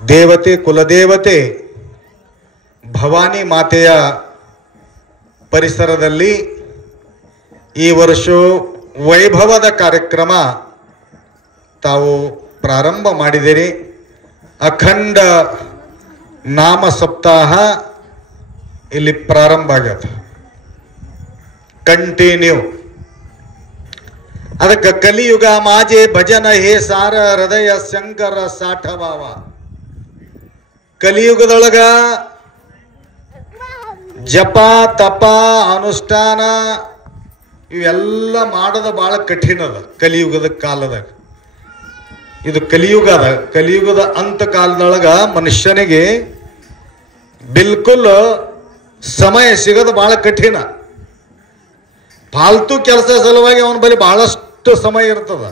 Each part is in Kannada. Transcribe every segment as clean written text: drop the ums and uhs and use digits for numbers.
ದೇವತೆ ಕುಲದೇವತೆ ಭವಾನಿ ಮಾತೆಯ ಪರಿಸರದಲ್ಲಿ ಈ ವರ್ಷ ವೈಭವದ ಕಾರ್ಯಕ್ರಮ ತಾವು ಪ್ರಾರಂಭ ಮಾಡಿದಿರಿ. ಅಖಂಡ ನಾಮ ಸಪ್ತಾಹ ಇಲ್ಲಿ ಪ್ರಾರಂಭ ಆಗ್ಯದ, ಕಂಟಿನ್ಯೂ. ಅದಕ್ಕೆ ಕಲಿಯುಗ ಮಾಜೆ ಭಜನ ಹೇ ಸಾರ ಹೃದಯ ಶಂಕರ ಸಾಠವಾವ. ಕಲಿಯುಗದೊಳಗ ಜಪ ತಪ ಅನುಷ್ಠಾನ ಇವೆಲ್ಲ ಮಾಡೋದು ಬಹಳ ಕಠಿಣ ಅದ ಕಲಿಯುಗದ ಕಾಲದಾಗ. ಇದು ಕಲಿಯುಗದ ಕಲಿಯುಗದ ಅಂತ ಕಾಲದೊಳಗ ಮನುಷ್ಯನಿಗೆ ಬಿಲ್ಕುಲ್ ಸಮಯ ಸಿಗೋದು ಬಹಳ ಕಠಿಣ. ಫಾಲ್ತು ಕೆಲಸ ಸಲುವಾಗಿ ಅವನ ಬಳಿ ಬಹಳಷ್ಟು ಸಮಯ ಇರ್ತದ.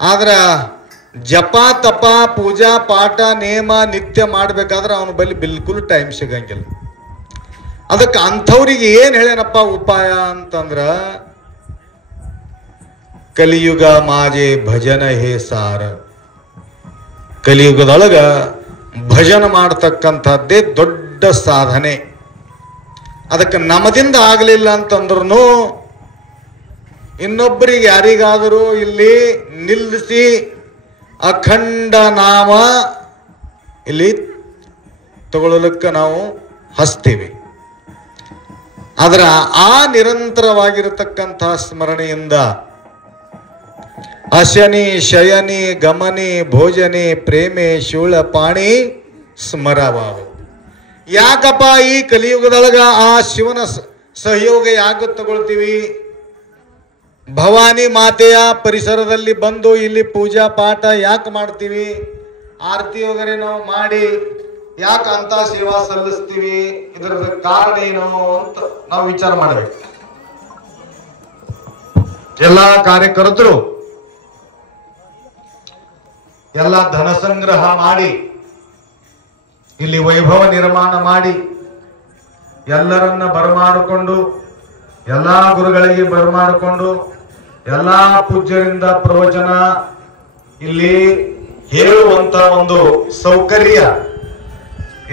ಆದ್ರೆ ಜಪ ತಪ ಪೂಜಾ ಪಾಠ ನೇಮ ನಿತ್ಯ ಮಾಡಬೇಕಾದ್ರೆ ಅವನ ಬಳಿ ಬಿಲ್ಕುಲ್ ಟೈಮ್ ಸಿಗಂಗಿಲ್ಲ. ಅದಕ್ಕೆ ಅಂಥವ್ರಿಗೆ ಏನು ಹೇಳೇನಪ್ಪ ಉಪಾಯ ಅಂತಂದ್ರ, ಕಲಿಯುಗ ಮಾಜೆ ಭಜನ ಹೇ ಸಾರ. ಕಲಿಯುಗದೊಳಗ ಭಜನ ಮಾಡತಕ್ಕಂಥದ್ದೇ ದೊಡ್ಡ ಸಾಧನೆ. ಅದಕ್ಕೆ ನಮದಿಂದ ಆಗಲಿಲ್ಲ ಅಂತಂದ್ರೂ ಇನ್ನೊಬ್ಬರಿಗೆ ಯಾರಿಗಾದರೂ ಇಲ್ಲಿ ನಿಲ್ಲಿಸಿ ಅಖಂಡ ನಾಮ ಇಲ್ಲಿ ತಗೊಳ್ಳಲಿಕ್ಕೆ ನಾವು ಹಸ್ತೀವಿ. ಆದ್ರೆ ಆ ನಿರಂತರವಾಗಿರತಕ್ಕಂತಹ ಸ್ಮರಣೆಯಿಂದ ಅಶನಿ ಶಯನಿ ಗಮನಿ ಭೋಜನಿ ಪ್ರೇಮೆ ಶೂಳ ಪಾಣಿ ಸ್ಮರವಾವು. ಯಾಕಪ್ಪ ಈ ಕಲಿಯುಗದೊಳಗ ಆ ಶಿವನ ಸಹಯೋಗ ಯಾಕೆ ತಗೊಳ್ತೀವಿ? ಭವಾನಿ ಮಾತೆಯ ಪರಿಸರದಲ್ಲಿ ಬಂದು ಇಲ್ಲಿ ಪೂಜಾ ಪಾಠ ಯಾಕೆ ಮಾಡ್ತೀವಿ? ಆರತಿ ವಗರೆ ನಾವು ಮಾಡಿ ಯಾಕೆ ಅಂತ ಸೇವಾ ಸಲ್ಲಿಸ್ತೀವಿ? ಇದರ ಕಾರಣ ಏನು ಅಂತ ನಾವು ವಿಚಾರ ಮಾಡಬೇಕು. ಎಲ್ಲ ಕಾರ್ಯಕರ್ತರು ಎಲ್ಲ ಧನ ಸಂಗ್ರಹ ಮಾಡಿ ಇಲ್ಲಿ ವೈಭವ ನಿರ್ಮಾಣ ಮಾಡಿ ಎಲ್ಲರನ್ನ ಬರಮಾಡಿಕೊಂಡು ಎಲ್ಲಾ ಗುರುಗಳಿಗೆ ಬರಮಾಡಿಕೊಂಡು ಎಲ್ಲಾ ಪೂಜ್ಯರಿಂದ ಪ್ರವಚನ ಇಲ್ಲಿ ಹೇಳುವಂತ ಒಂದು ಸೌಕರ್ಯ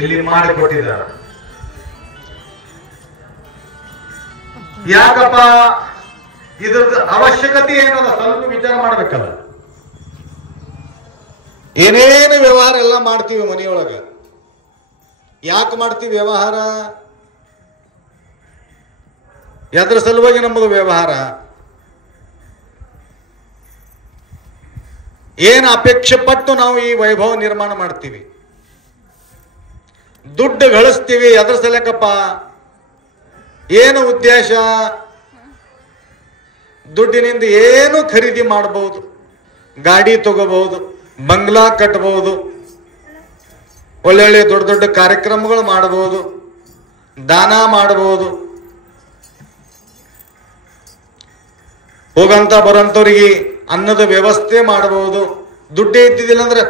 ಇಲ್ಲಿ ಮಾಡಿಕೊಟ್ಟಿದ್ದಾರೆ. ಯಾಕಪ್ಪ ಇದ್ರದ್ದು ಅವಶ್ಯಕತೆ ಏನದ ಸ್ವಲ್ಪ ವಿಚಾರ ಮಾಡ್ಬೇಕಲ್ಲ. ಏನೇನು ವ್ಯವಹಾರ ಎಲ್ಲ ಮಾಡ್ತೀವಿ ಮನೆಯೊಳಗ, ಯಾಕೆ ಮಾಡ್ತೀವಿ ವ್ಯವಹಾರ? ಎದ್ರ ಸಲುವಾಗಿ ನಮ್ಮದು ವ್ಯವಹಾರ? ಏನು ಅಪೇಕ್ಷೆ ಪಟ್ಟು ನಾವು ಈ ವೈಭವ ನಿರ್ಮಾಣ ಮಾಡ್ತೀವಿ? ದುಡ್ಡು ಗಳಿಸ್ತೀವಿ, ಎದ್ರ ಸಲಕಪ್ಪ? ಏನು ಉದ್ದೇಶ? ದುಡ್ಡಿನಿಂದ ಏನು ಖರೀದಿ ಮಾಡಬಹುದು, ಗಾಡಿ ತಗೋಬಹುದು, ಬಂಗ್ಲಾ ಕಟ್ಟಬಹುದು, ಒಳ್ಳೊಳ್ಳೆ ದೊಡ್ಡ ದೊಡ್ಡ ಕಾರ್ಯಕ್ರಮಗಳು ಮಾಡಬಹುದು, ದಾನ ಮಾಡಬಹುದು, ಹೋಗಂತ ಬರೋಂಥವ್ರಿಗೆ ಅನ್ನದ ವ್ಯವಸ್ಥೆ ಮಾಡಬಹುದು. ದುಡ್ಡೇ ಇದ್ದಿದ್ದಿಲ್ಲ ಅಂದ್ರೆ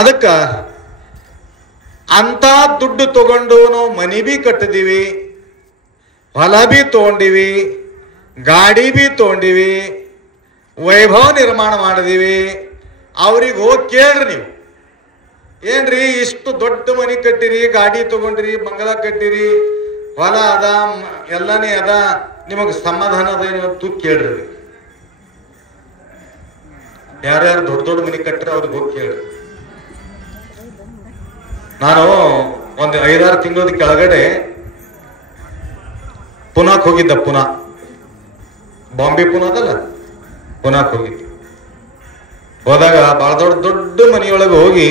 ಅದಕ್ಕ ಅಂತ ದುಡ್ಡು ತಗೊಂಡು ನಾವು ಮನಿ ಬಿ ಕಟ್ಟಿದೀವಿ, ಹೊಲ ಬಿ ತಗೊಂಡಿವಿ, ಗಾಡಿ ಬಿ ತಗೊಂಡಿವಿ, ವೈಭವ ನಿರ್ಮಾಣ ಮಾಡಿದೀವಿ. ಅವ್ರಿಗೆ ಹೋಗಿ ಕೇಳ್ರಿ ನೀವು, ಏನ್ರಿ ಇಷ್ಟು ದೊಡ್ಡ ಮನಿ ಕಟ್ಟಿರಿ, ಗಾಡಿ ತಗೊಂಡ್ರಿ, ಬಂಗಲಾ ಕಟ್ಟಿರಿ, ಹೊಲ ಅದ, ಎಲ್ಲನೇ ಅದ, ನಿಮಗೆ ಸಮಾಧಾನ ಅದ ಏನಂತೂ ಕೇಳ್ರಿ. ಯಾರ್ಯಾರು ದೊಡ್ಡ ದೊಡ್ಡ ಮನಿ ಕಟ್ಟಿರ ಅವ್ರಿಗೆ ಹೋಗಿ ಕೇಳ್ರಿ. ನಾನು ಒಂದು 5-6 ತಿಂಗಳ ಕೆಳಗಡೆ ಪುನಾಕ್ ಹೋಗಿದ್ದ. ಪುನಾ ಬಾಂಬೆ ಪುನಾ ಅದಲ್ಲ, ಪುನಾಕ್ ಹೋಗಿದ್ದೆ. ಹೋದಾಗ ಬಹಳ ದೊಡ್ಡ ದೊಡ್ಡ ಮನೆಯೊಳಗೆ ಹೋಗಿ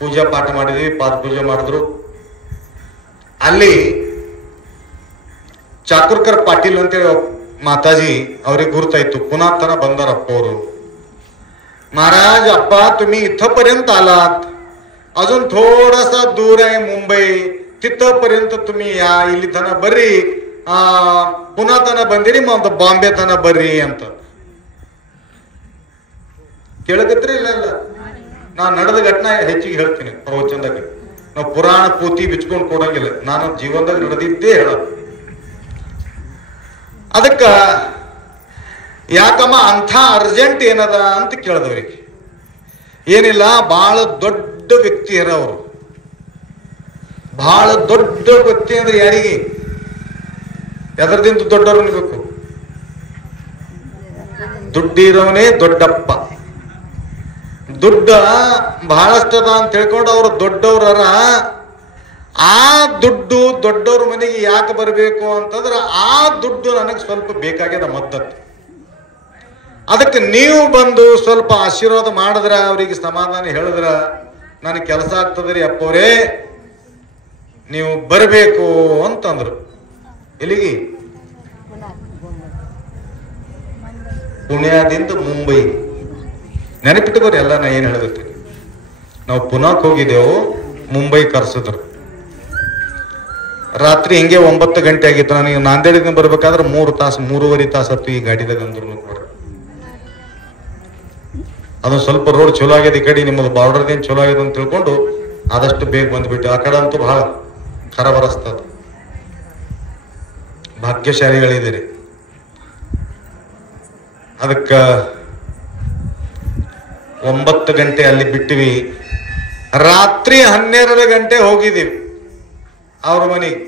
ಪೂಜಾ ಪಾಠ ಮಾಡಿದ್ವಿ, ಪಾದ ಪೂಜೆ ಮಾಡಿದ್ರು. ಅಲ್ಲಿ ಚಾಕುರ್ಕರ್ ಪಾಟೀಲ್ ಅಂತೇಳಿ ಮಾತಾಜಿ ಅವ್ರಿಗೆ ಗುರ್ತಾಯ್ತು, ಪುನಾ ತನ ಬಂದಾರಪ್ಪ ಅವರು. महाराज अप्पा तुम्ही इथपर्यंत आलात, अजून थोडासा दूर आहे मुंबई, तिथपर्यंत तुम्ही या, ಇಲ್ಲಿ ತನ ಬರ್ರಿ, ಪುನಾ ತನ ಬಂದಿರಿ, ಮತ್ತು ಬಾಂಬೆ ತನ ಬರ್ರಿ ಅಂತ ಕೇಳಕತ್ರಿ. ಇಲ್ಲ ಇಲ್ಲ, ನಾನು ನಡೆದ ಘಟನಾ ಹೆಚ್ಚಿಗೆ ಹೇಳ್ತೀನಿ ಪ್ರವಚನದಾಗ. ನಾವು ಪುರಾಣ ಪೂತಿ ಬಿಚ್ಕೊಂಡು ಕೊಡಂಗಿಲ್ಲ, ನಾನು ಜೀವನದಾಗ ನಡೆದಿದ್ದೇ ಹೇಳೋದು. ಅದಕ್ಕ ಯಾಕಮ್ಮ ಅಂಥ ಅರ್ಜೆಂಟ್ ಏನದ ಅಂತ ಕೇಳಿದವ್ರಿಗೆ. ಏನಿಲ್ಲ, ಬಹಳ ದೊಡ್ಡ ವ್ಯಕ್ತಿ ಇರ ಅವರು. ಬಹಳ ದೊಡ್ಡ ವ್ಯಕ್ತಿ ಅಂದ್ರೆ ಯಾರಿಗೆ? ಎದರದಿಂದ ದೊಡ್ಡವ್ರು ಅನ್ಬೇಕು? ದುಡ್ಡಿರೋವನೇ ದೊಡ್ಡಪ್ಪ. ದುಡ್ಡ ಬಹಳಷ್ಟದ ಅಂತ ಹೇಳ್ಕೊಂಡು ಅವ್ರು ದೊಡ್ಡವ್ರರ. ಆ ದುಡ್ಡು ದೊಡ್ಡವ್ರ ಮನೆಗೆ ಯಾಕೆ ಬರಬೇಕು ಅಂತಂದ್ರೆ ಆ ದುಡ್ಡು ನನಗೆ ಸ್ವಲ್ಪ ಬೇಕಾಗ್ಯದ ಮದ್ದತ್ತು. ಅದಕ್ಕೆ ನೀವು ಬಂದು ಸ್ವಲ್ಪ ಆಶೀರ್ವಾದ ಮಾಡಿದ್ರ, ಅವರಿಗೆ ಸಮಾಧಾನ ಹೇಳಿದ್ರ ನನಗೆ ಕೆಲಸ ಆಗ್ತದ್ರಿ ಅಪ್ಪವ್ರೇ, ನೀವು ಬರಬೇಕು ಅಂತಂದ್ರು. ಎಲ್ಲಿಗೆ? ಪುಣ್ಯದಿಂದ ಮುಂಬೈ. ನೆನಪಿಟ್ಟುಕೋರಿ ಎಲ್ಲ ನಾ ಏನ್ ಹೇಳಿರ್ತೀನಿ. ನಾವು ಪುನಾಕ್ ಹೋಗಿದ್ದೆವು, ಮುಂಬೈ ಕರ್ಸಿದ್ರು. ರಾತ್ರಿ ಹಿಂಗೆ 9 ಗಂಟೆ ಆಗಿತ್ತು. ನನಗೆ ನಾಂದೇಡಿಂದ ಬರ್ಬೇಕಾದ್ರೆ 3 ತಾಸು 3.5 ತಾಸು ಹತ್ತು ಈ ಗಾಡಿದಾಗ ಅಂದ್ರು ಕೂಡ. ಅದು ಸ್ವಲ್ಪ ರೋಡ್ ಚಲೋ ಆಗ್ಯದ, ಈ ಕಡೆ ನಿಮ್ಮದು ಬಾರ್ಡರ್ದೇನು ಚಲೋ ಆಗ್ಯದ ಅಂತ ತಿಳ್ಕೊಂಡು ಆದಷ್ಟು ಬೇಗ ಬಂದ್ಬಿಟ್ಟು. ಆ ಕಡೆ ಅಂತೂ ಬಹಳ ಖರಾಬರಸ್ತದ. ಭಾಗ್ಯಶಾಲಿಗಳಿದ್ದೀರಿ. ಅದಕ್ಕ 9 ಗಂಟೆ ಅಲ್ಲಿ ಬಿಟ್ಟಿವಿ. ರಾತ್ರಿ 12 ಗಂಟೆ ಹೋಗಿದ್ದೀವಿ ಅವ್ರ ಮನೆಗೆ.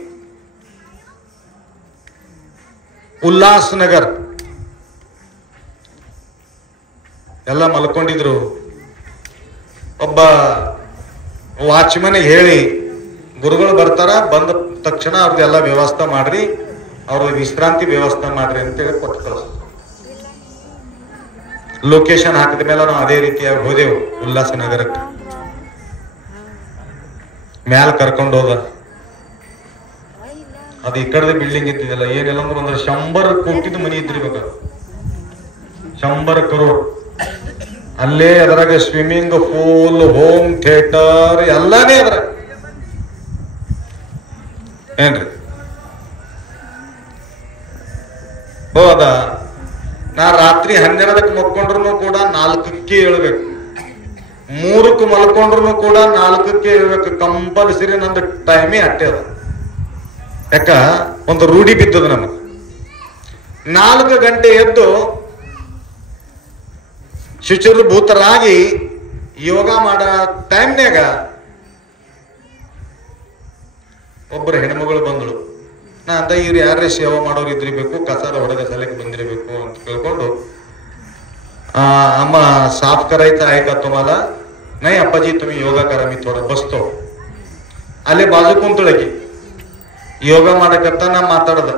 ಉಲ್ಲಾಸ್ ನಗರ್ ಎಲ್ಲ ಮಲ್ಕೊಂಡಿದ್ರು. ಒಬ್ಬ ವಾಚ್ಮನ್ಗೆ ಹೇಳಿ, ಗುರುಗಳು ಬರ್ತಾರ, ಬಂದ ತಕ್ಷಣ ಅವ್ರದ್ದೆಲ್ಲ ವ್ಯವಸ್ಥೆ ಮಾಡ್ರಿ, ಅವ್ರ ವಿಶ್ರಾಂತಿ ವ್ಯವಸ್ಥೆ ಮಾಡ್ರಿ ಅಂತೇಳಿ ಕೊಟ್ಟು ಕಳಿಸ್. ಲೊಕೇಶನ್ ಹಾಕಿದ ಮೇಲೆ ನಾವು ಅದೇ ರೀತಿಯಾಗಿ ಹೋದೆವು ಉಲ್ಲಾಸ ನಗರಕ್ಕೆ. ಮ್ಯಾಲ ಕರ್ಕೊಂಡು ಹೋದ. ಅದು ಈ ಕಡೆ ಬಿಲ್ಡಿಂಗ್ ಇದ್ದಿದ್ದಲ್ಲ, ಏನೆಲ್ಲ ಅಂದ್ರೆ 100 ಕೋಟಿದ ಮನಿ ಇದ್ರಿ ಇವಾಗ. 100 crore. ಅಲ್ಲೇ ಅದ್ರಾಗ ಸ್ವಿಮ್ಮಿಂಗ್ ಪೂಲ್, ಹೋಮ್ ಥಿಯೇಟರ್ ಎಲ್ಲಾನೇ ಅದ್ರ. ಏನ್ರಿ ಹೋದ. ನಾ ರಾತ್ರಿ 12ಕ್ಕೆ ಮಲ್ಕೊಂಡ್ರು ಕೂಡ 4ಕ್ಕೆ ಹೇಳ್ಬೇಕು, 3ಕ್ಕೆ ಮಲ್ಕೊಂಡ್ರು ಕೂಡ 4ಕ್ಕೆ ಹೇಳ್ಬೇಕು. ಕಂಪಲ್ಸರಿ ನಂದು ಟೈಮೇ ಅಟ್ಟೆ ಅದ. ಯಾಕ ಒಂದು ರೂಢಿ ಬಿದ್ದದ ನಮಗೆ. 4 ಗಂಟೆ ಎದ್ದು ಶುಚಿರ್ಭೂತರಾಗಿ ಯೋಗ ಮಾಡೋ ಟೈಮ್ನಾಗ ಒಬ್ಬರು ಹೆಣ್ಮಗಳು ಬಂದಳು. ನಾ ಅಂತ ಇವ್ರು ಯಾರೇ ಸೇವೆ ಮಾಡೋರು ಇದ್ರಿಬೇಕು, ಕಸದ ಹೊರಗೆ ಸಲಕ್ಕೆ ಬಂದಿರಬೇಕು ಅಂತ ಕೇಳ್ಕೊಂಡು, ಅಮ್ಮ ಸಾಫ್ करायचं आहे का तुम्हाला? नाही अप्पाजी तुम्ही योगा करा, मी थोडं बसतो. ಅಲ್ಲೇ ಬಾಜು ಕುಂತಳಕಿ ಯೋಗ ಮಾಡಕತ್ತ. ನಾ ಮಾತಾಡ್ದ,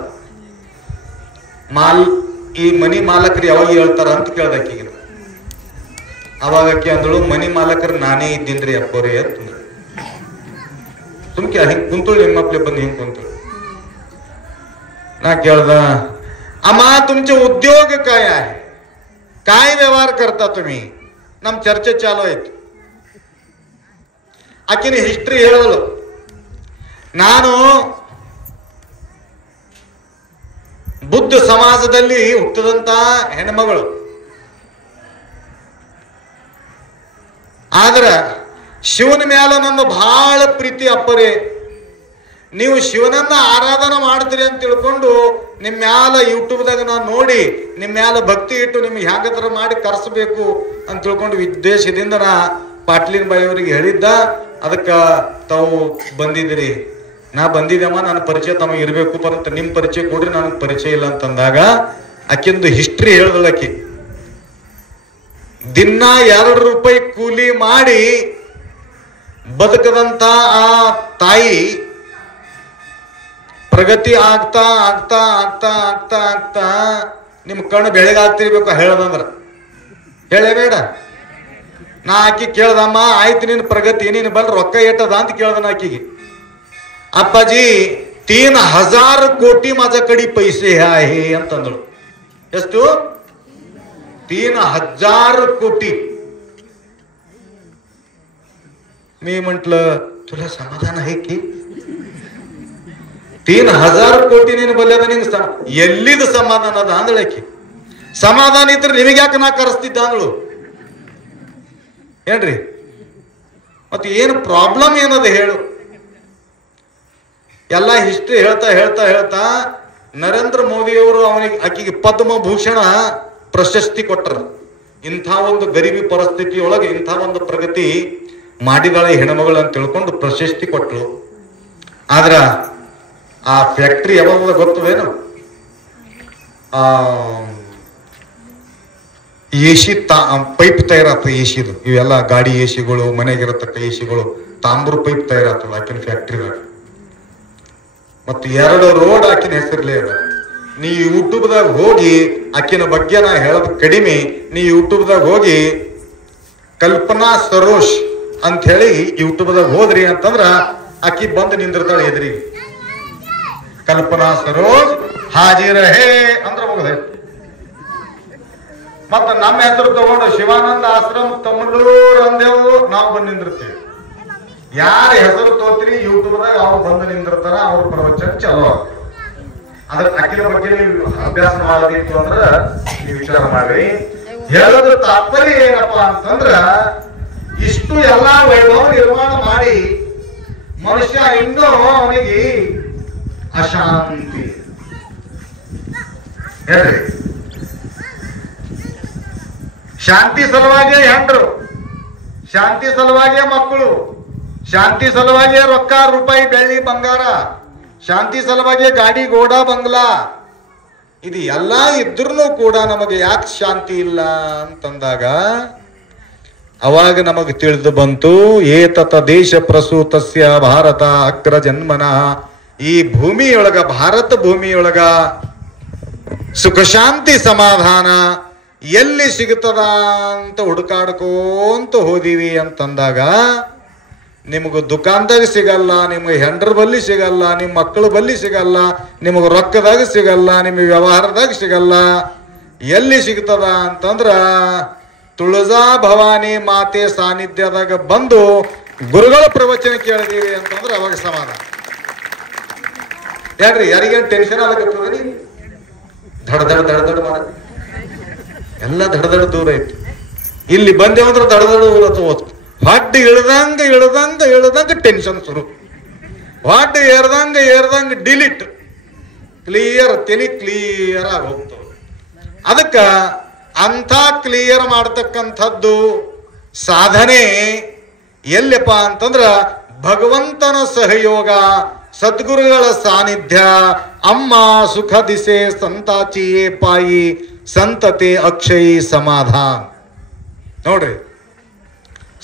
ಈ ಮನಿ ಮಾಲಕರು ಯಾವಾಗ ಹೇಳ್ತಾರ ಅಂತ ಕೇಳ್ದಕ್ಕೀಗ. ಅವಾಗಕ್ಕೆ ಅಂದಳು, ಮನಿ ಮಾಲಕರು ನಾನೇ ಇದ್ದೀನ್ರಿ ಅಪ್ಪೋರಿ ಅಂತಂದ್ರು. ತುಮ್ಕೆ ಹಿಂಗ್ ಕುಂತಳು, ನಿಮ್ಮಪ್ಲೆ ಬಂದು ಹಿಂಗ್ ಕುಂತಳು. ನಾ ಕೇಳ್ದ, ಅಮ್ಮ तुमचे उद्योग काय आहे, काय व्यवहार करता तुम्ही? ನಮ್ ಚರ್ಚೆ ಚಾಲು ಆಯ್ತು. ಆಕಿನ ಹಿಸ್ಟ್ರಿ ಹೇಳಲು, ನಾನು ಬುದ್ಧ ಸಮಾಜದಲ್ಲಿ ಹುಟ್ಟಿದಂತ ಹೆಣ್ಮಗಳು. ಆದ್ರ ಶಿವನ ಮ್ಯಾಲ ನನ್ನ ಬಹಳ ಪ್ರೀತಿ ಅಪ್ಪರೇ. ನೀವು ಶಿವನನ್ನ ಆರಾಧನೆ ಮಾಡ್ತೀರಿ ಅಂತ ತಿಳ್ಕೊಂಡು ನಿಮ್ಮ ಮ್ಯಾಲ ಯೂಟ್ಯೂಬ್ದಾಗ ನಾನು ನೋಡಿ ನಿಮ್ಮ ಮ್ಯಾಲ ಭಕ್ತಿ ಇಟ್ಟು ನಿಮ್ಗೆ ಹ್ಯಾಂಗತ್ರ ಮಾಡಿ ಕರೆಸಬೇಕು ಅಂತ ತಿಳ್ಕೊಂಡು ಉದ್ದೇಶದಿಂದ ನಾ ಪಾಟ್ಲಿನ್ ಬಾಯಿ ಅವರಿಗೆ ಹೇಳಿದ್ದ. ಅದಕ್ಕ ತಾವು ಬಂದಿದ್ದೀರಿ. ನಾ ಬಂದಿದ್ದಮ್ಮ, ನನ್ನ ಪರಿಚಯ ತಮಗೆ ಇರಬೇಕು, ಪರಂತ ನಿಮ್ಮ ಪರಿಚಯ ಕೊಡ್ರಿ, ನನಗೆ ಪರಿಚಯ ಇಲ್ಲ ಅಂತಂದಾಗ ಆಕಿಂದು ಹಿಸ್ಟ್ರಿ ಹೇಳ್ದಳಕಿ. ದಿನ 2 ರೂಪಾಯಿ ಕೂಲಿ ಮಾಡಿ ಬದುಕದಂತ ಆ ತಾಯಿ ಪ್ರಗತಿ ಆಗ್ತಾ ಆಗ್ತಾ ಆಗ್ತಾ ಆಗ್ತಾ ಆಗ್ತಾ ನಿಮ್ ಕಣ್ಣು ಬೆಳಗಾಗ್ತಿರ್ಬೇಕು ಹೇಳ್ದಂದ್ರ. ಹೇಳಬೇಡ. ನಾ ಆಕಿ ಕೇಳ್ದಮ್ಮ, ಆಯ್ತು ನಿನ್ ಪ್ರಗತಿ, ನೀನ್ ಬಲ್ ರೊಕ್ಕ ಏಟದ ಅಂತ ಕೇಳ್ದನ ಆಕಿಗೆ. ಅಪ್ಪಾಜಿ 3000 ಕೋಟಿ माझ्याकडे पैसे आहे ಅಂತಂದಳು. ಎಷ್ಟು? 3000 कोटी. मी म्हंटल तुला समाधान आहे की? 3000 ಕೋಟಿ ನೀನು ಬಲ್ಯದ, ನಿಂಗೆ ಎಲ್ಲಿದ ಸಮಾಧಾನ ಅದ ಅಂದಳಕಿ. ಸಮಾಧಾನ ಇದ್ರೆ ನಿನಗೆ ಯಾಕೆ ನಾ ಕರೆಸ್ತಿದ್ದ ಅಂದಳು. ಏನ್ರಿ ಮತ್ತೆ ಏನು ಪ್ರಾಬ್ಲಮ್ ಏನದ ಹೇಳು. ಎಲ್ಲ ಹಿಸ್ಟ್ರಿ ಹೇಳ್ತಾ ಹೇಳ್ತಾ ಹೇಳ್ತಾ ನರೇಂದ್ರ ಮೋದಿ ಅವರು ಆಕಿಗೆ ಪದ್ಮಭೂಷಣ ಪ್ರಶಸ್ತಿ ಕೊಟ್ಟರು. ಇಂಥ ಒಂದು ಗರೀಬಿ ಪರಿಸ್ಥಿತಿಯೊಳಗೆ ಇಂಥ ಒಂದು ಪ್ರಗತಿ ಮಾಡಿದಾಳೆ ಹೆಣ್ಮಗಳು ಅಂತ ತಿಳ್ಕೊಂಡು ಪ್ರಶಸ್ತಿ ಕೊಟ್ಟರು. ಆದ್ರ ಆ ಫ್ಯಾಕ್ಟ್ರಿ ಯಾವಾಗ ಗೊತ್ತದೇನು? ಎಸಿ ಪೈಪ್ ತಯಾರಾಗ್ತದೆ. ಎಸಿದು ಇವೆಲ್ಲ ಗಾಡಿ ಎಸಿಗಳು, ಮನೆಗಿರತಕ್ಕ ಎಸಿಗಳು, ತಾಂಬೂರು ಪೈಪ್ ತಯಾರಾಗ್ತದ ಆಕಿನ ಫ್ಯಾಕ್ಟ್ರಿದಾಗ. ಮತ್ತು 2 ರೋಡ್ ಆಕಿನ ಹೆಸರ್ಲೇ ಅದ. ನೀ ಯೂಟ್ಯೂಬ್ದಾಗ ಹೋಗಿ ಆಕಿನ ಬಗ್ಗೆ ನಾ ಹೇಳೋದು ಕಡಿಮೆ. ನೀ ಯೂಟ್ಯೂಬ್ದಾಗ ಹೋಗಿ ಕಲ್ಪನಾ ಸರೋಶ್ ಅಂತ ಹೇಳಿ ಯೂಟ್ಯೂಬ್ದಾಗ ಹೋದ್ರಿ ಅಂತಂದ್ರ ಆಕಿ ಬಂದು ನಿಂದಿರ್ತಾಳೆ ಎದ್ರಿ. ಕಲ್ಪನಾ ಸರೋಜ್ ಹಾಜಿರ ಹೇ ಅಂದ್ರ ಹೋಗದೆ. ಮತ್ತ ನಮ್ಮ ಹೆಸರು ತಗೊಂಡು ಶಿವಾನಂದ ಆಶ್ರಮ ತಮ್ಮೂರು ಅಂದೇವು, ನಾವು ಬಂದು ನಿಂದಿರ್ತೀವಿ. ಯಾರ ಹೆಸರು ತೋತ್ರಿ ಯೂಟ್ಯೂಬ್ದಾಗ ಅವ್ರು ಬಂದು ನಿಂದಿರ್ತಾರ, ಅವ್ರ ಪ್ರವಚನ ಚಲೋ. ಅದ್ರ ಅಖಿಲ ಬಗ್ಗೆ ನೀವು ಅಭ್ಯಾಸ ಮಾಡೋದಿತ್ತು ಅಂದ್ರ ನೀವು ವಿಚಾರ ಮಾಡ್ರಿ. ಹೇಳೋದ್ರ ತಾತ್ಪರ್ಯ ಏನಪ್ಪಾ ಅಂತಂದ್ರ, ಇಷ್ಟು ಎಲ್ಲಾ ವೈಭವ ನಿರ್ಮಾಣ ಮಾಡಿ ಮನುಷ್ಯ ಇನ್ನೂ ಅವನಿಗೆ ಅಶಾಂತಿ. ಹೇಳ್ರಿ, ಶಾಂತಿ ಸಲುವಾಗಿ ಹೆಂಡ್ರು, ಶಾಂತಿ ಸಲುವಾಗಿ ಮಕ್ಕಳು, ಶಾಂತಿ ಸಲುವಾಗಿ ರೊಕ್ಕ ರೂಪಾಯಿ ಬೆಳ್ಳಿ ಬಂಗಾರ, ಶಾಂತಿ ಸಲುವಾಗಿ ಗಾಡಿ ಗೋಡ ಬಂಗ್ಲಾ, ಇದು ಎಲ್ಲ ಇದ್ರೂ ಕೂಡ ನಮಗೆ ಯಾಕೆ ಶಾಂತಿ ಇಲ್ಲ ಅಂತಂದಾಗ ಅವಾಗ ನಮಗೆ ತಿಳಿದು ಬಂತು, ಏತತ ದೇಶ ಪ್ರಸೂತಸ್ಯ ಭಾರತ ಅಗ್ರ ಜನ್ಮನಃ. ಈ ಭೂಮಿಯೊಳಗ, ಭಾರತ ಭೂಮಿಯೊಳಗ ಸುಖ ಶಾಂತಿ ಸಮಾಧಾನ ಎಲ್ಲಿ ಸಿಗುತ್ತದ ಅಂತ ಹುಡುಕಾಡ್ಕೋಂತ ಹೋದಿವಿ ಅಂತಂದಾಗ ನಿಮಗ ದುಕಾನ್ದಾಗ ಸಿಗಲ್ಲ, ನಿಮ್ಗೆ ಹೆಂಡ್ರ ಬಲ್ಲಿ ಸಿಗಲ್ಲ, ನಿಮ್ಮ ಮಕ್ಕಳ ಬಲ್ಲಿ ಸಿಗಲ್ಲ, ನಿಮಗ ರೊಕ್ಕದಾಗ ಸಿಗಲ್ಲ, ನಿಮಗೆ ವ್ಯವಹಾರದಾಗ ಸಿಗಲ್ಲ. ಎಲ್ಲಿ ಸಿಗ್ತದ ಅಂತಂದ್ರ ತುಳಜಾ ಭವಾನಿ ಮಾತೆ ಸಾನ್ನಿಧ್ಯದಾಗ ಬಂದು ಗುರುಗಳ ಪ್ರವಚನ ಕೇಳಿದೀವಿ ಅಂತಂದ್ರೆ ಅವಾಗ ಸಮಾಧಾನ. ಯಾಕ್ರಿ, ಯಾರಿಗೇನು ಟೆನ್ಷನ್ ಆಗತ್ತದ? ದಡ ದಡ ದಡ ದಡ ಮಾಡ ಎಲ್ಲ ದಡ ದಡ ದೂರ ಐತಿ. ಇಲ್ಲಿ ಬಂದೇವಂದ್ರೆ ದಡ ದಡ ಹೋದ್ ಹೊಟ್ಟೆ ಇಳ್ದಂಗ ಇಳ್ದಂಗ ಇಳ್ದಂಗ ಟೆನ್ಷನ್ ಶುರು, ಹೊಟ್ಟೆ ಏರ್ದಂಗ ಡಿಲೀಟ್, ಕ್ಲಿಯರ್, ತಲೆ ಕ್ಲಿಯರ್ ಆಗಿ ಹೋಗ್ತವೆ. ಅದಕ್ಕ ಅಂಥ ಕ್ಲಿಯರ್ ಮಾಡ್ತಕ್ಕಂಥದ್ದು ಸಾಧನೆ ಎಲ್ಲಪ್ಪ ಅಂತಂದ್ರ ಭಗವಂತನ ಸಹಯೋಗ, ಸದ್ಗುರುಗಳ ಸಾನ್ನಿಧ್ಯ. ಅಮ್ಮ ಸುಖ ದಿಸೆ ಸಂತಾಚಿಯೇ ಪಾಯಿ, ಸಂತತೆ ಅಕ್ಷಯಿ ಸಮಾಧಾನ. ನೋಡ್ರಿ,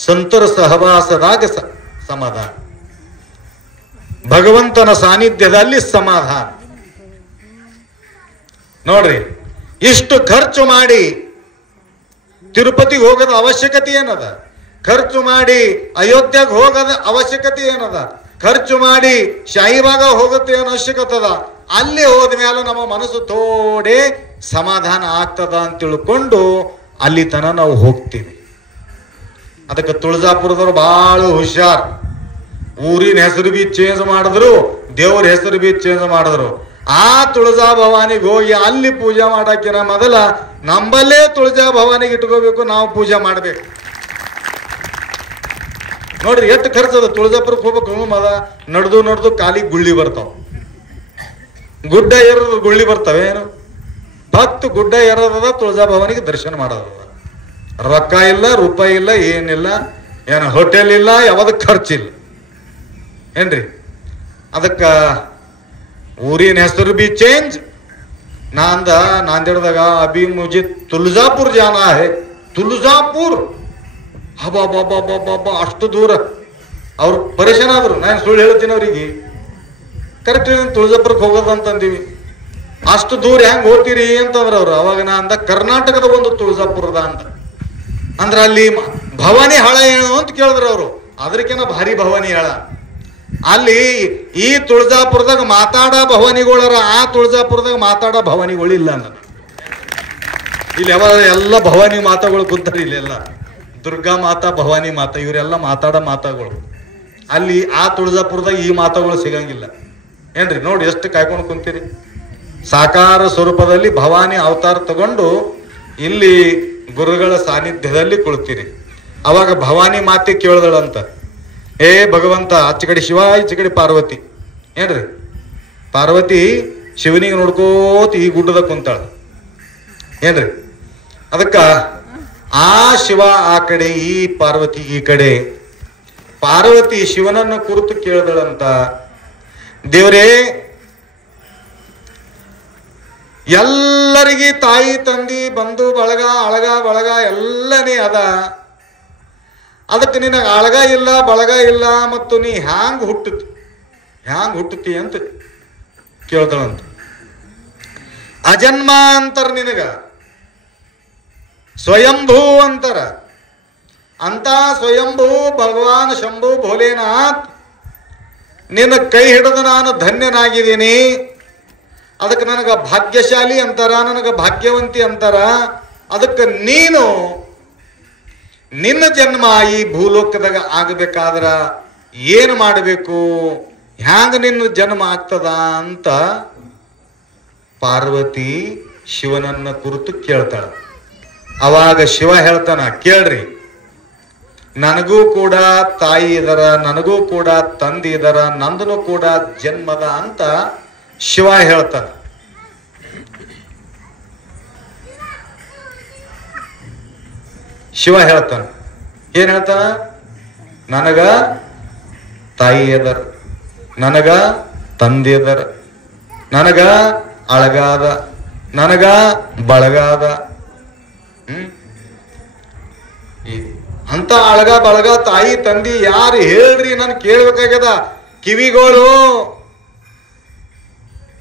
ಸಂತರ ಸಹವಾಸದಾಗ ಸಮಾಧಾನ, ಭಗವಂತನ ಸಾನ್ನಿಧ್ಯದಲ್ಲಿ ಸಮಾಧಾನ. ನೋಡ್ರಿ, ಇಷ್ಟು ಖರ್ಚು ಮಾಡಿ ತಿರುಪತಿಗೆ ಹೋಗೋದ ಅವಶ್ಯಕತೆ ಏನದ? ಖರ್ಚು ಮಾಡಿ ಅಯೋಧ್ಯೆಗೆ ಹೋಗೋದ ಅವಶ್ಯಕತೆ ಏನದ? ಖರ್ಚು ಮಾಡಿ ಶಾಹಿಬಾಗ ಹೋಗುತ್ತೆ ಅನ್ನೋ ಅವಶ್ಯಕತೆ ಅದ. ಅಲ್ಲಿ ಹೋದ್ಮೇಲೆ ನಮ್ಮ ಮನಸ್ಸು ತೋಡೆ ಸಮಾಧಾನ ಆಗ್ತದ ಅಂತ ತಿಳ್ಕೊಂಡು ಅಲ್ಲಿ ತನ ನಾವು ಹೋಗ್ತೀವಿ. ಅದಕ್ಕೆ ತುಳಜಾಪುರದವ್ರು ಬಹಳ ಹುಷಾರ್. ಊರಿನ ಹೆಸರು ಬಿ ಚೇಂಜ್ ಮಾಡಿದ್ರು, ದೇವ್ರ ಹೆಸರು ಬಿ ಚೇಂಜ್ ಮಾಡಿದ್ರು. ಆ ತುಳಜಾ ಭವಾನಿಗೆ ಹೋಗಿ ಅಲ್ಲಿ ಪೂಜೆ ಮಾಡಕ್ಕಿನ ಮೊದಲ ನಂಬಲ್ಲೇ ತುಳಜಾ ಭವಾನಿಗೆ ಇಟ್ಕೋಬೇಕು, ನಾವು ಪೂಜೆ ಮಾಡ್ಬೇಕು. ನೋಡ್ರಿ ಎಷ್ಟು ಖರ್ಚದ. ತುಳಜಾಪುರಕ್ಕೆ ಹೋಗ್ಬೇಕು ಮದ ನಡೆದು ಕಾಲಿಗೆ ಗುಳ್ಳಿ ಬರ್ತಾವ, ಗುಡ್ಡ ಏರೋದು ಗುಳ್ಳಿ ಬರ್ತವೆ. ಏನು ಭಕ್ತ ಗುಡ್ಡ ಏರೋದ ತುಳಜಾ ಭವಾನಿಗೆ ದರ್ಶನ ಮಾಡೋದ. ರೊಕ್ಕ ಇಲ್ಲ, ರೂಪಾಯಿ ಇಲ್ಲ, ಏನಿಲ್ಲ, ಏನು ಹೋಟೆಲ್ ಇಲ್ಲ, ಯಾವ್ದು ಖರ್ಚಿಲ್ಲ ಏನ್ರಿ. ಅದಕ್ಕ ಊರಿನ ಹೆಸರು ಬಿ ಚೇಂಜ್. ನಾಂದೇಡ್ದಾಗ ಅಭಿ ಮುಜೆ ತುಳಜಾಪುರ್ ಜಾನ ಹೇ, ತುಳಜಾಪುರ್ ಹಬ್ಬ ಅಷ್ಟು ದೂರ. ಅವ್ರು ಪರೇಶಾನ ಆದ್ರು. ನಾನು ಸುಳ್ಳು ಹೇಳ್ತೀನಿ ಅವ್ರಿಗೆ, ಕರೆಕ್ಟ್ ತುಳಜಾಪುರಕ್ಕೆ ಹೋಗೋದಂತಂದೀವಿ. ಅಷ್ಟು ದೂರ ಹೆಂಗ್ ಹೋಗ್ತೀರಿ ಅಂತಂದ್ರ ಅವ್ರು. ಅವಾಗ ನಾ ಅಂದ ಕರ್ನಾಟಕದ ಒಂದು ತುಳಜಾಪುರದ ಅಂತ ಅಂದ್ರ ಅಲ್ಲಿ ಭವಾನಿ ಹಳ ಏನು ಅಂತ ಕೇಳಿದ್ರು ಅವರು. ಅದಕ್ಕಿಂತ ಭಾರಿ ಭವಾನಿ ಹಳ. ಅಲ್ಲಿ ಈ ತುಳಜಾಪುರದಾಗ ಮಾತಾಡ ಭವಾನಿಗಳರ, ಆ ತುಳಜಾಪುರದಾಗ ಮಾತಾಡ ಭವಾನಿಗಳು ಇಲ್ಲ. ನಾನು ಇಲ್ಲಿ ಯಾವ ಎಲ್ಲ ಭವಾನಿ ಮಾತಾಗಳು ಕೂತಾರೆ. ಇಲ್ಲೆಲ್ಲ ದುರ್ಗಾ ಮಾತಾ, ಭವಾನಿ ಮಾತಾ, ಇವರೆಲ್ಲ ಮಾತಾಡ ಮಾತಾಗಳು. ಅಲ್ಲಿ ಆ ತುಳಜಾಪುರದಾಗ ಈ ಮಾತಾಗಳು ಸಿಗಂಗಿಲ್ಲ ಏನ್ರಿ. ನೋಡಿ ಎಷ್ಟು ಕಾಯ್ಕೊಂಡು ಕುಂತೀರಿ. ಸಾಕಾರ ಸ್ವರೂಪದಲ್ಲಿ ಭವಾನಿ ಅವತಾರ ತಗೊಂಡು ಇಲ್ಲಿ ಗುರುಗಳ ಸಾನ್ನಿಧ್ಯದಲ್ಲಿ ಕುಳ್ತೀರಿ. ಅವಾಗ ಭವಾನಿ ಮಾತೆ ಕೇಳಿದಳಂತ, ಏ ಭಗವಂತ, ಆಚೆ ಕಡೆ ಶಿವ, ಈಚೆ ಕಡೆ ಪಾರ್ವತಿ ಏನ್ರಿ. ಪಾರ್ವತಿ ಶಿವನಿಗೆ ನೋಡ್ಕೋತ ಈ ಗುಡ್ಡದ ಕುಂತಾಳ ಏನ್ರಿ. ಅದಕ್ಕ ಆ ಶಿವ ಆ ಕಡೆ, ಈ ಪಾರ್ವತಿ ಈ ಕಡೆ. ಪಾರ್ವತಿ ಶಿವನನ್ನು ಕುರಿತು ಕೇಳಿದಳಂತ, ದೇವರೇ, ಎಲ್ಲರಿಗೆ ತಾಯಿ ತಂದಿ ಬಂಧು ಬಳಗ ಅಳಗ ಬಳಗ ಎಲ್ಲನೇ ಅದ, ಅದಕ್ಕೆ ನಿನಗೆ ಅಳಗ ಇಲ್ಲ ಬಳಗ ಇಲ್ಲ, ಮತ್ತು ನೀ ಹ್ಯಾಂಗ್ ಹುಟ್ಟುತ್ತಿ ಅಂತ ಕೇಳ್ದಳಂತ. ಅಜನ್ಮ ಅಂತಾರ ನಿನಗ, ಸ್ವಯಂಭೂ ಅಂತಾರ. ಅಂತ ಸ್ವಯಂಭೂ ಭಗವಾನ್ ಶಂಭು ಭೋಲೆನಾಥ್ ನಿನ್ನ ಕೈ ಹಿಡಿದು ನಾನು ಧನ್ಯನಾಗಿದ್ದೀನಿ. ಅದಕ್ಕೆ ನನಗೆ ಭಾಗ್ಯಶಾಲಿ ಅಂತಾರ, ನನಗೆ ಭಾಗ್ಯವಂತಿ ಅಂತಾರ. ಅದಕ್ಕೆ ನೀನು ನಿನ್ನ ಜನ್ಮ ಈ ಭೂಲೋಕದಾಗ ಆಗಬೇಕಾದ್ರ ಏನು ಮಾಡಬೇಕು, ಹ್ಯಾಂಗ ನಿನ್ನ ಜನ್ಮ ಆಗ್ತದ ಅಂತ ಪಾರ್ವತಿ ಶಿವನನ್ನ ಕುರಿತು ಕೇಳ್ತಾಳ. ಅವಾಗ ಶಿವ ಹೇಳ್ತಾನ, ಕೇಳ್ರಿ, ನನಗೂ ಕೂಡ ತಾಯಿ ಇದರ, ನನಗೂ ಕೂಡ ತಂದೆ ಇದರ, ನಂದನು ಕೂಡ ಜನ್ಮದ ಅಂತ ಶಿವ ಹೇಳ್ತಾನ. ಶಿವ ಹೇಳ್ತಾನ, ಏನ್ ಹೇಳ್ತಾನ? ನನಗ ತಾಯಿ ಅದರ, ನನಗ ತಂದೆ ಅದರ, ನನಗ ಅಳಗಾದ, ನನಗ ಬಳಗಾದ. ಅಂತ ಅಳಗ ಬಳಗ ತಾಯಿ ತಂದಿ ಯಾರು ಹೇಳ್ರಿ, ನನ್ ಕೇಳ್ಬೇಕಾಗ್ಯದ. ಕಿವಿಗಳು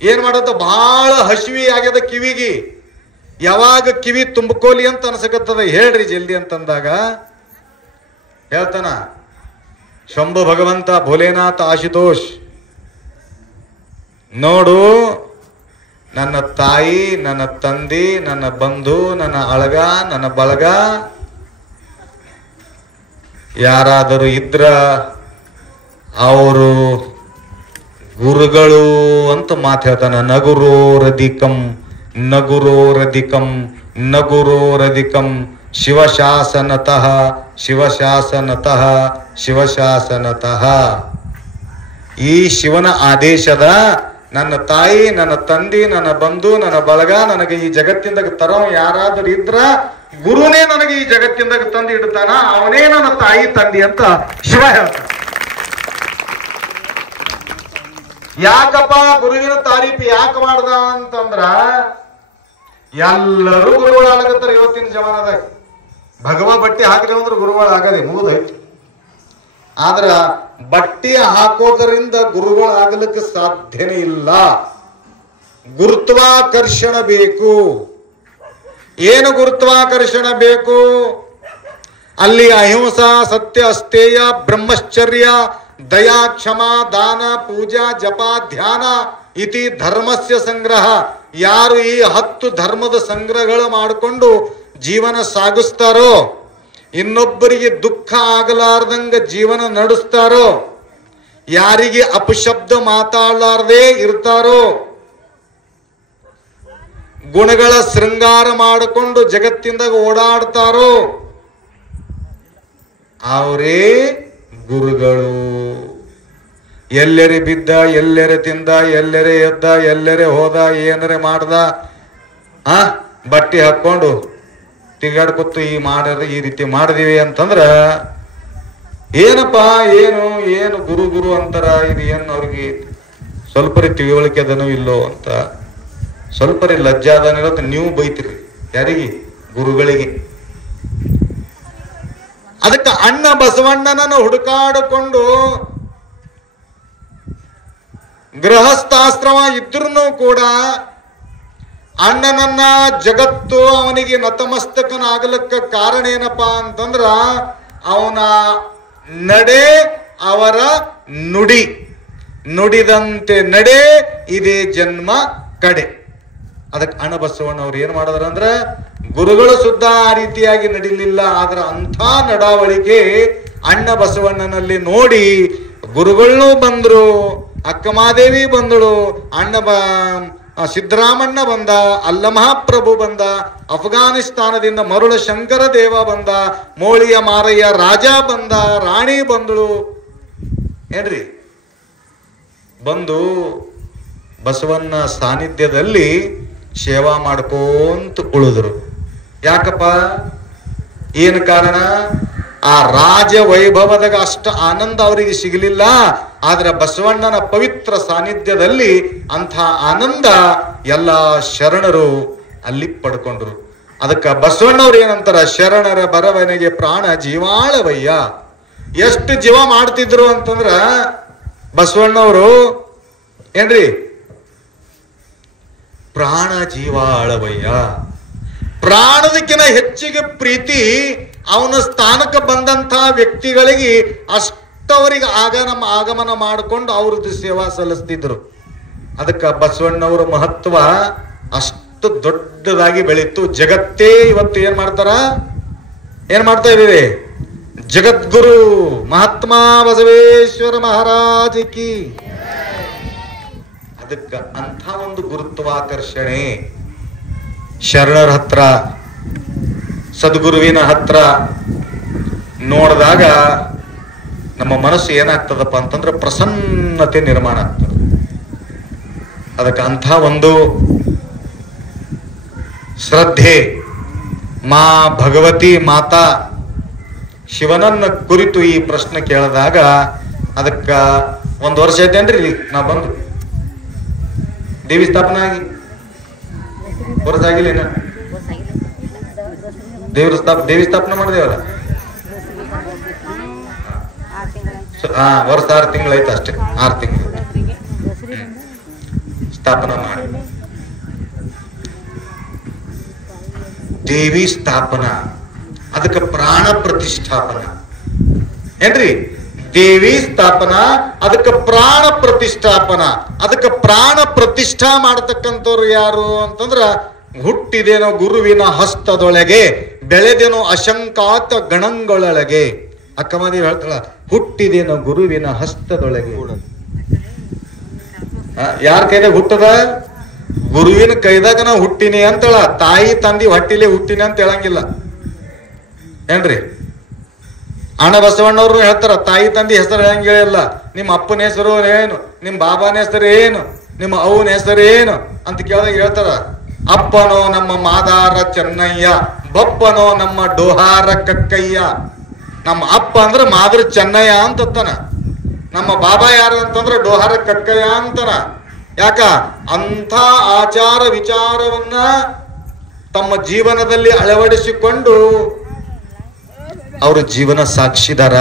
ಏನ್ ಮಾಡತ್ತ, ಬಹಳ ಹಸಿವಿ ಆಗ್ಯದ ಕಿವಿಗಿ. ಯಾವಾಗ ಕಿವಿ ತುಂಬಕೋಲಿ ಅಂತ ಅನ್ಸಕತ್ತದ, ಹೇಳ್ರಿ ಜಲ್ದಿ ಅಂತಂದಾಗ ಹೇಳ್ತಾನ ಶಂಭು ಭಗವಂತ ಭೋಲೆನಾಥ ಆಶುತೋಷ್, ನೋಡು, ನನ್ನ ತಾಯಿ, ನನ್ನ ತಂದೆ, ನನ್ನ ಬಂಧು, ನನ್ನ ಅಳಗ, ನನ್ನ ಬಳಗ ಯಾರಾದರೂ ಇದ್ರ ಅವರು ಗುರುಗಳು ಅಂತ ಮಾತು ಹೇಳ್ತಾನ. ನಗುರೋರಧಿಕಂ ನಗುರೋರಧಿಕಂ ನಗುರೋರಧಿಕಂ ಶಿವಶಾಸನತಃ ಶಿವಶಾಸನತಃ ಶಿವಶಾಸನತಃ. ಈ ಶಿವನ ಆದೇಶದ ನನ್ನ ತಾಯಿ, ನನ್ನ ತಂದೆ, ನನ್ನ ಬಂಧು, ನನ್ನ ಬಳಗ ನನಗೆ ಈ ಜಗತ್ತಿಂದಾಗ ತರೋ ಯಾರಾದರೂ ಇದ್ರ ಗುರುನೇ ನನಗೆ ಈ ಜಗತ್ತಿಂದಾಗ ತಂದು ಇಡ್ತಾನ, ಅವನೇ ನನ್ನ ತಾಯಿ ತಂದೆ ಅಂತ ಶಿವ ಹೇಳ್ತಾನ. ಯಾಕಪ್ಪ ಗುರುವಿನ ತಾರೀಫ್ ಯಾಕೆ ಮಾಡ್ದ ಅಂತಂದ್ರ, ಎಲ್ಲರೂ ಗುರುಗಳಾಗತ್ತಾರ ಇವತ್ತಿನ ಜಮಾನದಾಗ. ಭಗವ ಬಟ್ಟೆ ಹಾಕಿದ್ರೆ ಅಂದ್ರೆ ಗುರುಗಳಾಗದೆ ಮುಗಿದೈತಿ. ಆದ್ರ ಬಟ್ಟೆ ಹಾಕೋದರಿಂದ ಗುರುಗಳಾಗಲಿಕ್ಕೆ ಸಾಧ್ಯನೇ ಇಲ್ಲ. ಗುರುತ್ವಾಕರ್ಷಣ ಬೇಕು. ಏನು ಗುರುತ್ವಾಕರ್ಷಣ ಬೇಕು? ಅಲ್ಲಿ ಅಹಿಂಸಾ, ಸತ್ಯ, ಅಸ್ತೇಯ, ಬ್ರಹ್ಮಚರ್ಯ, ದಯಾ, ಕ್ಷಮ, ದಾನ, ಪೂಜಾ, ಜಪ, ಧ್ಯಾನ ಇತಿ ಧರ್ಮಸ್ಯ ಸಂಗ್ರಹ. ಯಾರು ಈ 10 ಧರ್ಮದ ಸಂಗ್ರಹಗಳು ಮಾಡಿಕೊಂಡು ಜೀವನ ಸಾಗಿಸ್ತಾರೋ, ಇನ್ನೊಬ್ಬರಿಗೆ ದುಃಖ ಆಗಲಾರ್ದಂಗ ಜೀವನ ನಡೆಸ್ತಾರೋ, ಯಾರಿಗೆ ಅಪಶಬ್ದ ಮಾತಾಡಲಾರ್ದೇ ಇರ್ತಾರೋ, ಗುಣಗಳ ಶೃಂಗಾರ ಮಾಡಿಕೊಂಡು ಜಗತ್ತಿಂದಾಗ ಓಡಾಡ್ತಾರೋ, ಅವರೇ ಗುರುಗಳು. ಎಲ್ಲೆರೆ ಬಿದ್ದ, ಎಲ್ಲೆರೆ ತಿಂದ, ಎಲ್ಲೆರೆ ಎದ್ದ, ಎಲ್ಲೆರೆ ಹೋದ, ಏನರೆ ಮಾಡ್ದ, ಬಟ್ಟೆ ಹಾಕೊಂಡು ತಿಗಾಡ್ಕೊತ್ತು ಈ ರೀತಿ ಮಾಡಿದೀವಿ ಅಂತಂದ್ರ ಏನಪ್ಪ, ಏನು ಗುರು ಗುರು ಅಂತಾರ. ಇದು ಏನು ಅವ್ರಿಗೆ ಸ್ವಲ್ಪರಿ ತಿಳುವಳಿಕೆ ಅದನೋ ಇಲ್ಲೋ ಅಂತ ಸ್ವಲ್ಪರಿ ಲಜ್ಜಾ ಅದನ್ನ ನೀವು ಬೈತಿರಿ. ಯಾರಿಗೆ? ಗುರುಗಳಿಗೆ. ಅದಕ್ಕೆ ಅಣ್ಣ ಬಸವಣ್ಣನನ್ನು ಹುಡುಕಾಡಿಕೊಂಡು ಗೃಹಸ್ಥಾಶ್ರಮ ಇದ್ರೂ ಕೂಡ ಅಣ್ಣನನ್ನ ಜಗತ್ತು ಅವನಿಗೆ ನತಮಸ್ತಕನಾಗಲಕ್ಕ ಕಾರಣ ಏನಪ್ಪಾ ಅಂತಂದ್ರ ಅವನ ನಡೆ, ಅವರ ನುಡಿ. ನುಡಿದಂತೆ ನಡೆ, ಇದೇ ಜನ್ಮ ಕಡೆ. ಅದಕ್ಕೆ ಅಣ್ಣ ಬಸವಣ್ಣವ್ರು ಏನ್ ಮಾಡಿದ್ರ ಅಂದ್ರ, ಗುರುಗಳು ಸುದ್ದ ಆ ರೀತಿಯಾಗಿ ನಡಿಲಿಲ್ಲ. ಆದ್ರ ಅಂಥ ನಡಾವಳಿಕೆ ಅಣ್ಣ ಬಸವಣ್ಣನಲ್ಲಿ ನೋಡಿ ಗುರುಗಳನ್ನೂ ಬಂದ್ರು, ಅಕ್ಕಮಾದೇವಿ ಬಂದಳು, ಸಿದ್ದರಾಮಣ್ಣ ಬಂದ, ಅಲ್ಲಮಹಾಪ್ರಭು ಬಂದ, ಅಫ್ಘಾನಿಸ್ತಾನದಿಂದ ಮರುಳ ಶಂಕರ ದೇವ ಬಂದ, ಮೋಳಿಯ ಮಾರಯ್ಯ ರಾಜ ಬಂದ, ರಾಣಿ ಬಂದಳು. ಏನ್ರಿ? ಬಂದು ಬಸವಣ್ಣ ಸಾನ್ನಿಧ್ಯದಲ್ಲಿ ಸೇವಾ ಮಾಡ್ಕೋಂತ ಉಳಿದ್ರು. ಯಾಕಪ್ಪ? ಏನು ಕಾರಣ? ಆ ರಾಜ ವೈಭವದಾಗ ಅಷ್ಟ ಆನಂದ ಅವರಿಗೆ ಸಿಗಲಿಲ್ಲ. ಆದ್ರೆ ಬಸವಣ್ಣನ ಪವಿತ್ರ ಸಾನ್ನಿಧ್ಯದಲ್ಲಿ ಅಂಥ ಆನಂದ ಎಲ್ಲ ಶರಣರು ಅಲ್ಲಿ ಪಡ್ಕೊಂಡ್ರು. ಅದಕ್ಕ ಬಸವಣ್ಣವ್ರು ಏನಂತಾರ? ಶರಣರ ಬರವನೆಗೆ ಪ್ರಾಣ ಜೀವಾಳವಯ್ಯ. ಎಷ್ಟು ಜೀವ ಮಾಡ್ತಿದ್ರು ಅಂತಂದ್ರ ಬಸವಣ್ಣವರು ಏನ್ರಿ? ಪ್ರಾಣ ಜೀವಾಳವಯ್ಯ. ಪ್ರಾಣದಕ್ಕಿಂತ ಹೆಚ್ಚಿಗೆ ಪ್ರೀತಿ ಅವನ ಸ್ಥಾನಕ್ಕೆ ಬಂದಂತ ವ್ಯಕ್ತಿಗಳಿಗೆ ಅಷ್ಟವರಿಗೆ ಆಗಮನ ಮಾಡಿಕೊಂಡು ಅವ್ರದ್ದು ಸೇವಾ ಸಲ್ಲಿಸ್ತಿದ್ರು. ಅದಕ್ಕೆ ಬಸವಣ್ಣವರ ಮಹತ್ವ ಅಷ್ಟು ದೊಡ್ಡದಾಗಿ ಬೆಳೀತು. ಜಗತ್ತೇ ಇವತ್ತು ಏನ್ ಮಾಡ್ತಾ ಇದೀವಿ? ಜಗದ್ಗುರು ಮಹಾತ್ಮ ಬಸವೇಶ್ವರ ಮಹಾರಾಜ ಕಿ. ಅದಕ್ಕ ಅಂಥ ಒಂದು ಗುರುತ್ವಾಕರ್ಷಣೆ ಶರಣರ ಹತ್ರ, ಸದ್ಗುರುವಿನ ಹತ್ರ ನೋಡಿದಾಗ ನಮ್ಮ ಮನಸ್ಸು ಏನಾಗ್ತದಪ್ಪ ಅಂತಂದ್ರೆ ಪ್ರಸನ್ನತೆ ನಿರ್ಮಾಣ ಆಗ್ತದೆ. ಅದಕ್ಕೆ ಅಂಥ ಒಂದು ಶ್ರದ್ಧೆ ಮಾ ಭಗವತಿ ಮಾತಾ ಶಿವನನ್ನ ಕುರಿತು ಈ ಪ್ರಶ್ನೆ ಕೇಳಿದಾಗ ಅದಕ್ಕ 1 ವರ್ಷ ಐತೇನ್ರಿ ಇಲ್ಲಿ ನಾ ಬಂದು ದೇವಿ ಸ್ಥಾಪನೆ ಆಗಿ ವರ್ಷ ಆಗಿಲ್ಲ. ದೇವಿ ಸ್ಥಾಪನೆ ಮಾಡಿದೇವಲ್ಲ, ವರ್ಷ 6 ತಿಂಗಳಾಯ್ತು ಅಷ್ಟೇ. 6 ತಿಂಗಳು ಸ್ಥಾಪನ ಮಾಡಿ ದೇವಿ ಸ್ಥಾಪನ, ಅದಕ್ಕೆ ಪ್ರಾಣ ಪ್ರತಿಷ್ಠಾಪನ ಏನ್ರಿ? ದೇವಿ ಸ್ಥಾಪನ, ಅದಕ್ಕೆ ಪ್ರಾಣ ಪ್ರತಿಷ್ಠಾಪನ. ಅದಕ್ಕೆ ಪ್ರಾಣ ಪ್ರತಿಷ್ಠಾ ಮಾಡತಕ್ಕಂಥವ್ರು ಯಾರು ಅಂತಂದ್ರ ಹುಟ್ಟಿದೇನೋ ಗುರುವಿನ ಹಸ್ತದೊಳಗೆ, ಬೆಳೆದೇನೋ ಅಶಂಕಾತ ಗಣಗಳೊಳಗೆ. ಅಕ್ಕಮಾದೇವಿ ಹೇಳ್ತಾಳ, ಹುಟ್ಟಿದೇನೋ ಗುರುವಿನ ಹಸ್ತದೊಳಗೆ. ಯಾರ ಕೈದಾಗ ಹುಟ್ಟದ? ಗುರುವಿನ ಕೈದಾಗ ನಾ ಹುಟ್ಟಿನಿ ಅಂತೇಳ. ತಾಯಿ ತಂದಿ ಹೊಟ್ಟಿಲೆ ಹುಟ್ಟಿನಿ ಅಂತ ಹೇಳಂಗಿಲ್ಲ ಏನ್ರಿ? ಅಣ್ಣ ಬಸವಣ್ಣವ್ರು ಹೇಳ್ತಾರ, ತಾಯಿ ತಂದಿ ಹೆಸರು ಹೇಳಂಗಿಲ್ಲ. ನಿಮ್ಮ ಅಪ್ಪನ ಹೆಸರು ಏನು, ನಿಮ್ಮ ಬಾಬಾನ ಹೆಸರು ಏನು, ನಿಮ್ಮ ಅವನ ಹೆಸರು ಏನು ಅಂತ ಕೇಳಿದಾಗ ಹೇಳ್ತಾರ, ಅಪ್ಪನೋ ನಮ್ಮ ಮಾದಾರ ಚೆನ್ನಯ್ಯ, ಬಪ್ಪನೋ ನಮ್ಮ ಡೋಹಾರ ಕಕ್ಕಯ್ಯ. ನಮ್ಮ ಅಪ್ಪ ಅಂದ್ರೆ ಮಾದರ ಚೆನ್ನಯ್ಯ ಅಂತತ್ತಾನ, ನಮ್ಮ ಬಾಬಾ ಯಾರು ಅಂತಂದ್ರೆ ಡೋಹಾರ ಕಕ್ಕಯ್ಯ ಅಂತನ. ಯಾಕ? ಅಂಥ ಆಚಾರ ವಿಚಾರವನ್ನ ತಮ್ಮ ಜೀವನದಲ್ಲಿ ಅಳವಡಿಸಿಕೊಂಡು ಅವರು ಜೀವನ ಸಾಕ್ಷಿದಾರ.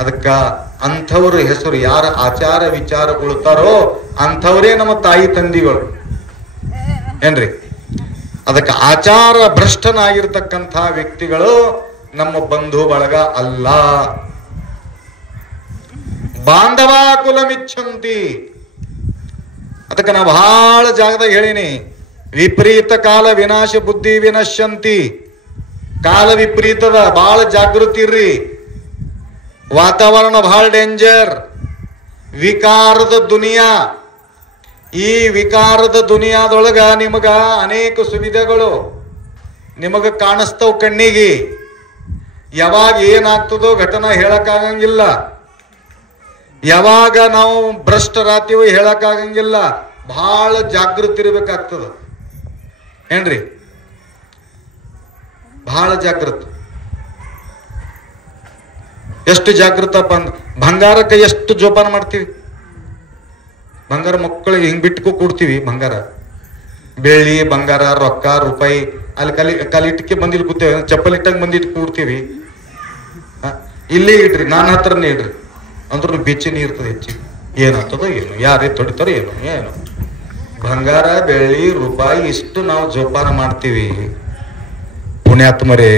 ಅದಕ್ಕ ಅಂಥವ್ರ ಹೆಸರು ಯಾರ ಆಚಾರ ವಿಚಾರಗೊಳ್ತಾರೋ ಅಂಥವರೇ ನಮ್ಮ ತಾಯಿ ತಂದಿಗಳು ಏನ್ರಿ? ಅದಕ್ಕೆ ಆಚಾರ ಭ್ರಷ್ಟನಾಗಿರ್ತಕ್ಕಂಥ ವ್ಯಕ್ತಿಗಳು ನಮ್ಮ ಬಂಧು ಬಳಗ ಅಲ್ಲ. ಬಾಂಧವ ಕುಲಮಿಚ್ಛಂತಿ. ಅದಕ್ಕೆ ನಾ ಬಹಳ ಜಾಗದಾಗ ಹೇಳಿನಿ, ವಿಪರೀತ ಕಾಲ ವಿನಾಶ ಬುದ್ಧಿ ವಿನಶ್ಯಂತಿ. ಕಾಲ ವಿಪರೀತದ, ಬಹಳ ಜಾಗೃತಿ ಇರ್ರಿ. ವಾತಾವರಣ ಬಹಳ ಡೇಂಜರ್. ವಿಕಾರದ ದುನಿಯಾ. ಈ ವಿಕಾರದ ದುನಿಯಾದೊಳಗ ನಿಮಗ ಅನೇಕ ಸುವಿಧೆಗಳು ನಿಮಗ ಕಾಣಿಸ್ತವ್ ಕಣ್ಣಿಗೆ. ಯಾವಾಗ ಏನಾಗ್ತದೋ ಘಟನಾ ಹೇಳಕ್ಕಾಗಂಗಿಲ್ಲ. ಯಾವಾಗ ನಾವು ಭ್ರಷ್ಟರಾತೀವೋ ಹೇಳಕ್ಕಾಗಂಗಿಲ್ಲ. ಬಹಳ ಜಾಗೃತಿ ಇರ್ಬೇಕಾಗ್ತದ ಏನ್ರಿ? ಬಹಳ ಜಾಗೃತಿ. ಎಷ್ಟು ಜಾಗೃತಪ್ಪ ಅಂದ, ಬಂಗಾರಕ್ಕೆ ಎಷ್ಟು ಜೋಪಾನ ಮಾಡ್ತೀವಿ. ಬಂಗಾರ ಮಕ್ಕಳಿಗೆ ಹಿಂಗ್ ಬಿಟ್ಕೊ ಕೊಡ್ತೀವಿ. ಬಂಗಾರ, ಬೆಳ್ಳಿ, ಬಂಗಾರ, ರೊಕ್ಕ, ರೂಪಾಯಿ ಅಲ್ಲಿ ಕಲಿಟ್ಟಕ್ಕೆ ಬಂದಿಲ್ ಕೂತೇವೆ. ಚಪ್ಪಲ್ ಇಟ್ಟಂಗೆ ಬಂದಿಟ್ಟು ಕೂಡ್ತೀವಿ. ಇಲ್ಲೇ ಇಡ್ರಿ, ನಾನು ಹತ್ರನೇ ಇಡ್ರಿ ಅಂದ್ರೂ ಬೆಚ್ಚಿ ಇರ್ತದೆ. ಹೆಚ್ಚಿಗೆ ಏನಾಗ್ತದೋ ಏನು, ಯಾರೇ ತೊಡಿತಾರೋ ಏನು. ಬಂಗಾರ, ಬೆಳ್ಳಿ, ರೂಪಾಯಿ ಇಷ್ಟು ನಾವು ಜೋಪಾನ ಮಾಡ್ತೀವಿ. ಪುಣ್ಯಾತ್ಮರೇ,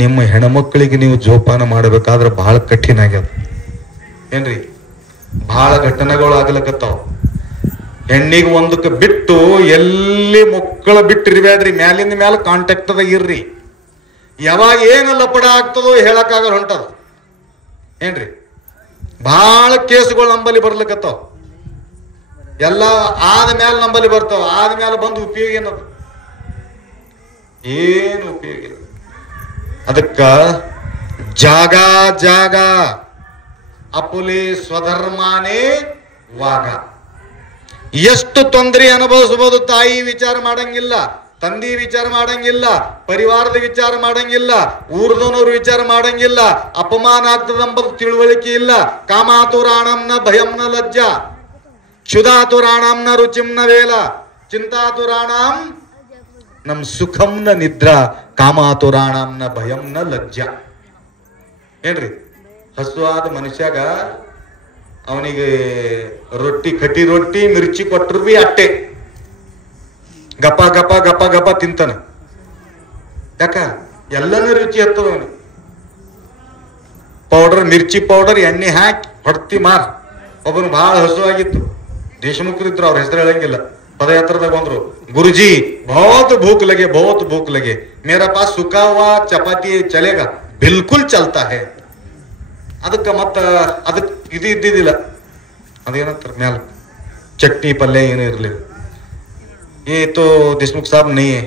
ನಿಮ್ಮ ಹೆಣ್ಮಕ್ಳಿಗೆ ನೀವು ಜೋಪಾನ ಮಾಡಬೇಕಾದ್ರೆ ಬಹಳ ಕಠಿಣ ಆಗ್ಯದ ಏನ್ರಿ? ಬಹಳ ಘಟನೆಗಳು ಆಗ್ಲಕತ್ತಾವ. ಹೆಣ್ಣಿಗೆ ಒಂದಕ್ಕೆ ಬಿಟ್ಟು ಎಲ್ಲಿ ಮಕ್ಕಳ ಬಿಟ್ಟಿರ್ಬೇಡ್ರಿ. ಮ್ಯಾಲಿಂದ ಮ್ಯಾಲ ಕಾಂಟ್ಯಾಕ್ಟ್ದಾಗ ಇರ್ರಿ. ಯಾವಾಗ ಏನು ಲಪಡ ಆಗ್ತದೋ ಹೇಳಕ್ಕಾಗಲ್ಲ ಹೊಂಟದ ಏನ್ರಿ? ಬಹಳ ಕೇಸುಗಳು ನಂಬಲ್ಲಿ ಬರ್ಲಿಕತ್ತಾವ. ಎಲ್ಲ ಆದ್ಮೇಲೆ ನಂಬಲ್ಲಿ ಬರ್ತಾವ. ಆದ್ಮೇಲೆ ಬಂದು ಉಪಯೋಗ ಏನದು? ಏನು ಉಪಯೋಗ ಇಲ್ಲ. ಅದಕ್ಕ ಜಾಗ ಜಾಗ ಅಪುಲೆ ಸ್ವಧರ್ಮಾನೇ ವಾಗ. ಎಷ್ಟು ತೊಂದರೆ ಅನುಭವಿಸಬಹುದು ತಾಯಿ ವಿಚಾರ ಮಾಡಂಗಿಲ್ಲ. ತಂದಿ ವಿಚಾರ ಮಾಡಂಗಿಲ್ಲ, ಪರಿವಾರದ ವಿಚಾರ ಮಾಡಂಗಿಲ್ಲ, ಊರ್ದವನವ್ರ ವಿಚಾರ ಮಾಡಂಗಿಲ್ಲ, ಅಪಮಾನ ಆಗ್ತದಂಬದು ತಿಳುವಳಿಕೆ ಇಲ್ಲ. ಕಾಮಾತುರಾಣಂನ ಭಯಂನ ಲಜ್ಜಾ, ಕ್ಷುಧಾತುರಾಣಂನ ರುಚಿಂನ ವೇಲ, ಚಿಂತಾತುರಾಣಂ ನಮ್ ಸುಖಂನ ನಿದ್ರಾ, ಕಾಮಾತುರಾಣಂನ ಭಯಂನ ಲಜ್ಜಾ. ಏನ್ರಿ, ಹಸುವಾದ ಮನುಷ್ಯಾಗ ಅವನಿಗೆ ರೊಟ್ಟಿ, ಕಟಿ ರೊಟ್ಟಿ ಮಿರ್ಚಿ ಕೊಟ್ಟರು ಬಿ ಅಟ್ಟೆ ಗಪ ಗಪ ಗಪ ಗಪ ತಿಂತಾನ. ಯಾಕ ಎಲ್ಲನೂ ರುಚಿ ಹತ್ತದ ಅವನು. ಪೌಡರ್, ಮಿರ್ಚಿ ಪೌಡರ್ ಎಣ್ಣೆ ಹಾಕಿ ಹೊಡ್ತಿ ಮಾರ್. ಒಬ್ಬನು ಬಹಳ ಹಸುವಾಗಿತ್ತು, ದೇಶಮುಖರಿದ್ರು, ಅವ್ರ ಹೆಸರು ಹೇಳಂಗಿಲ್ಲ. ಪದಯಾತ್ರದಾಗ ಬಂದ್ರು, ಗುರುಜಿ ಬಹುತ್ ಭೂಕ್ ಲಗೆ, ಮೇರಾ ಪಾಸ್ ಸುಖಾ ಹುವಾ ಚಪಾತಿ ಚಲೇಗ, ಬಿಲ್ಕುಲ್ ಚಲ್ತಾ ಹೇ. ಅದಕ್ಕೆ ಅದಕ್ಕೆ ಇದು ಇದ್ದಿದ್ದಿಲ್ಲ, ಅದೇನಂತಾರೆ ಮ್ಯಾಲ ಚಟ್ನಿ ಪಲ್ಯ ಏನೂ ಇರಲಿಲ್ಲ. ये तो देशमुख साहब नहीं है,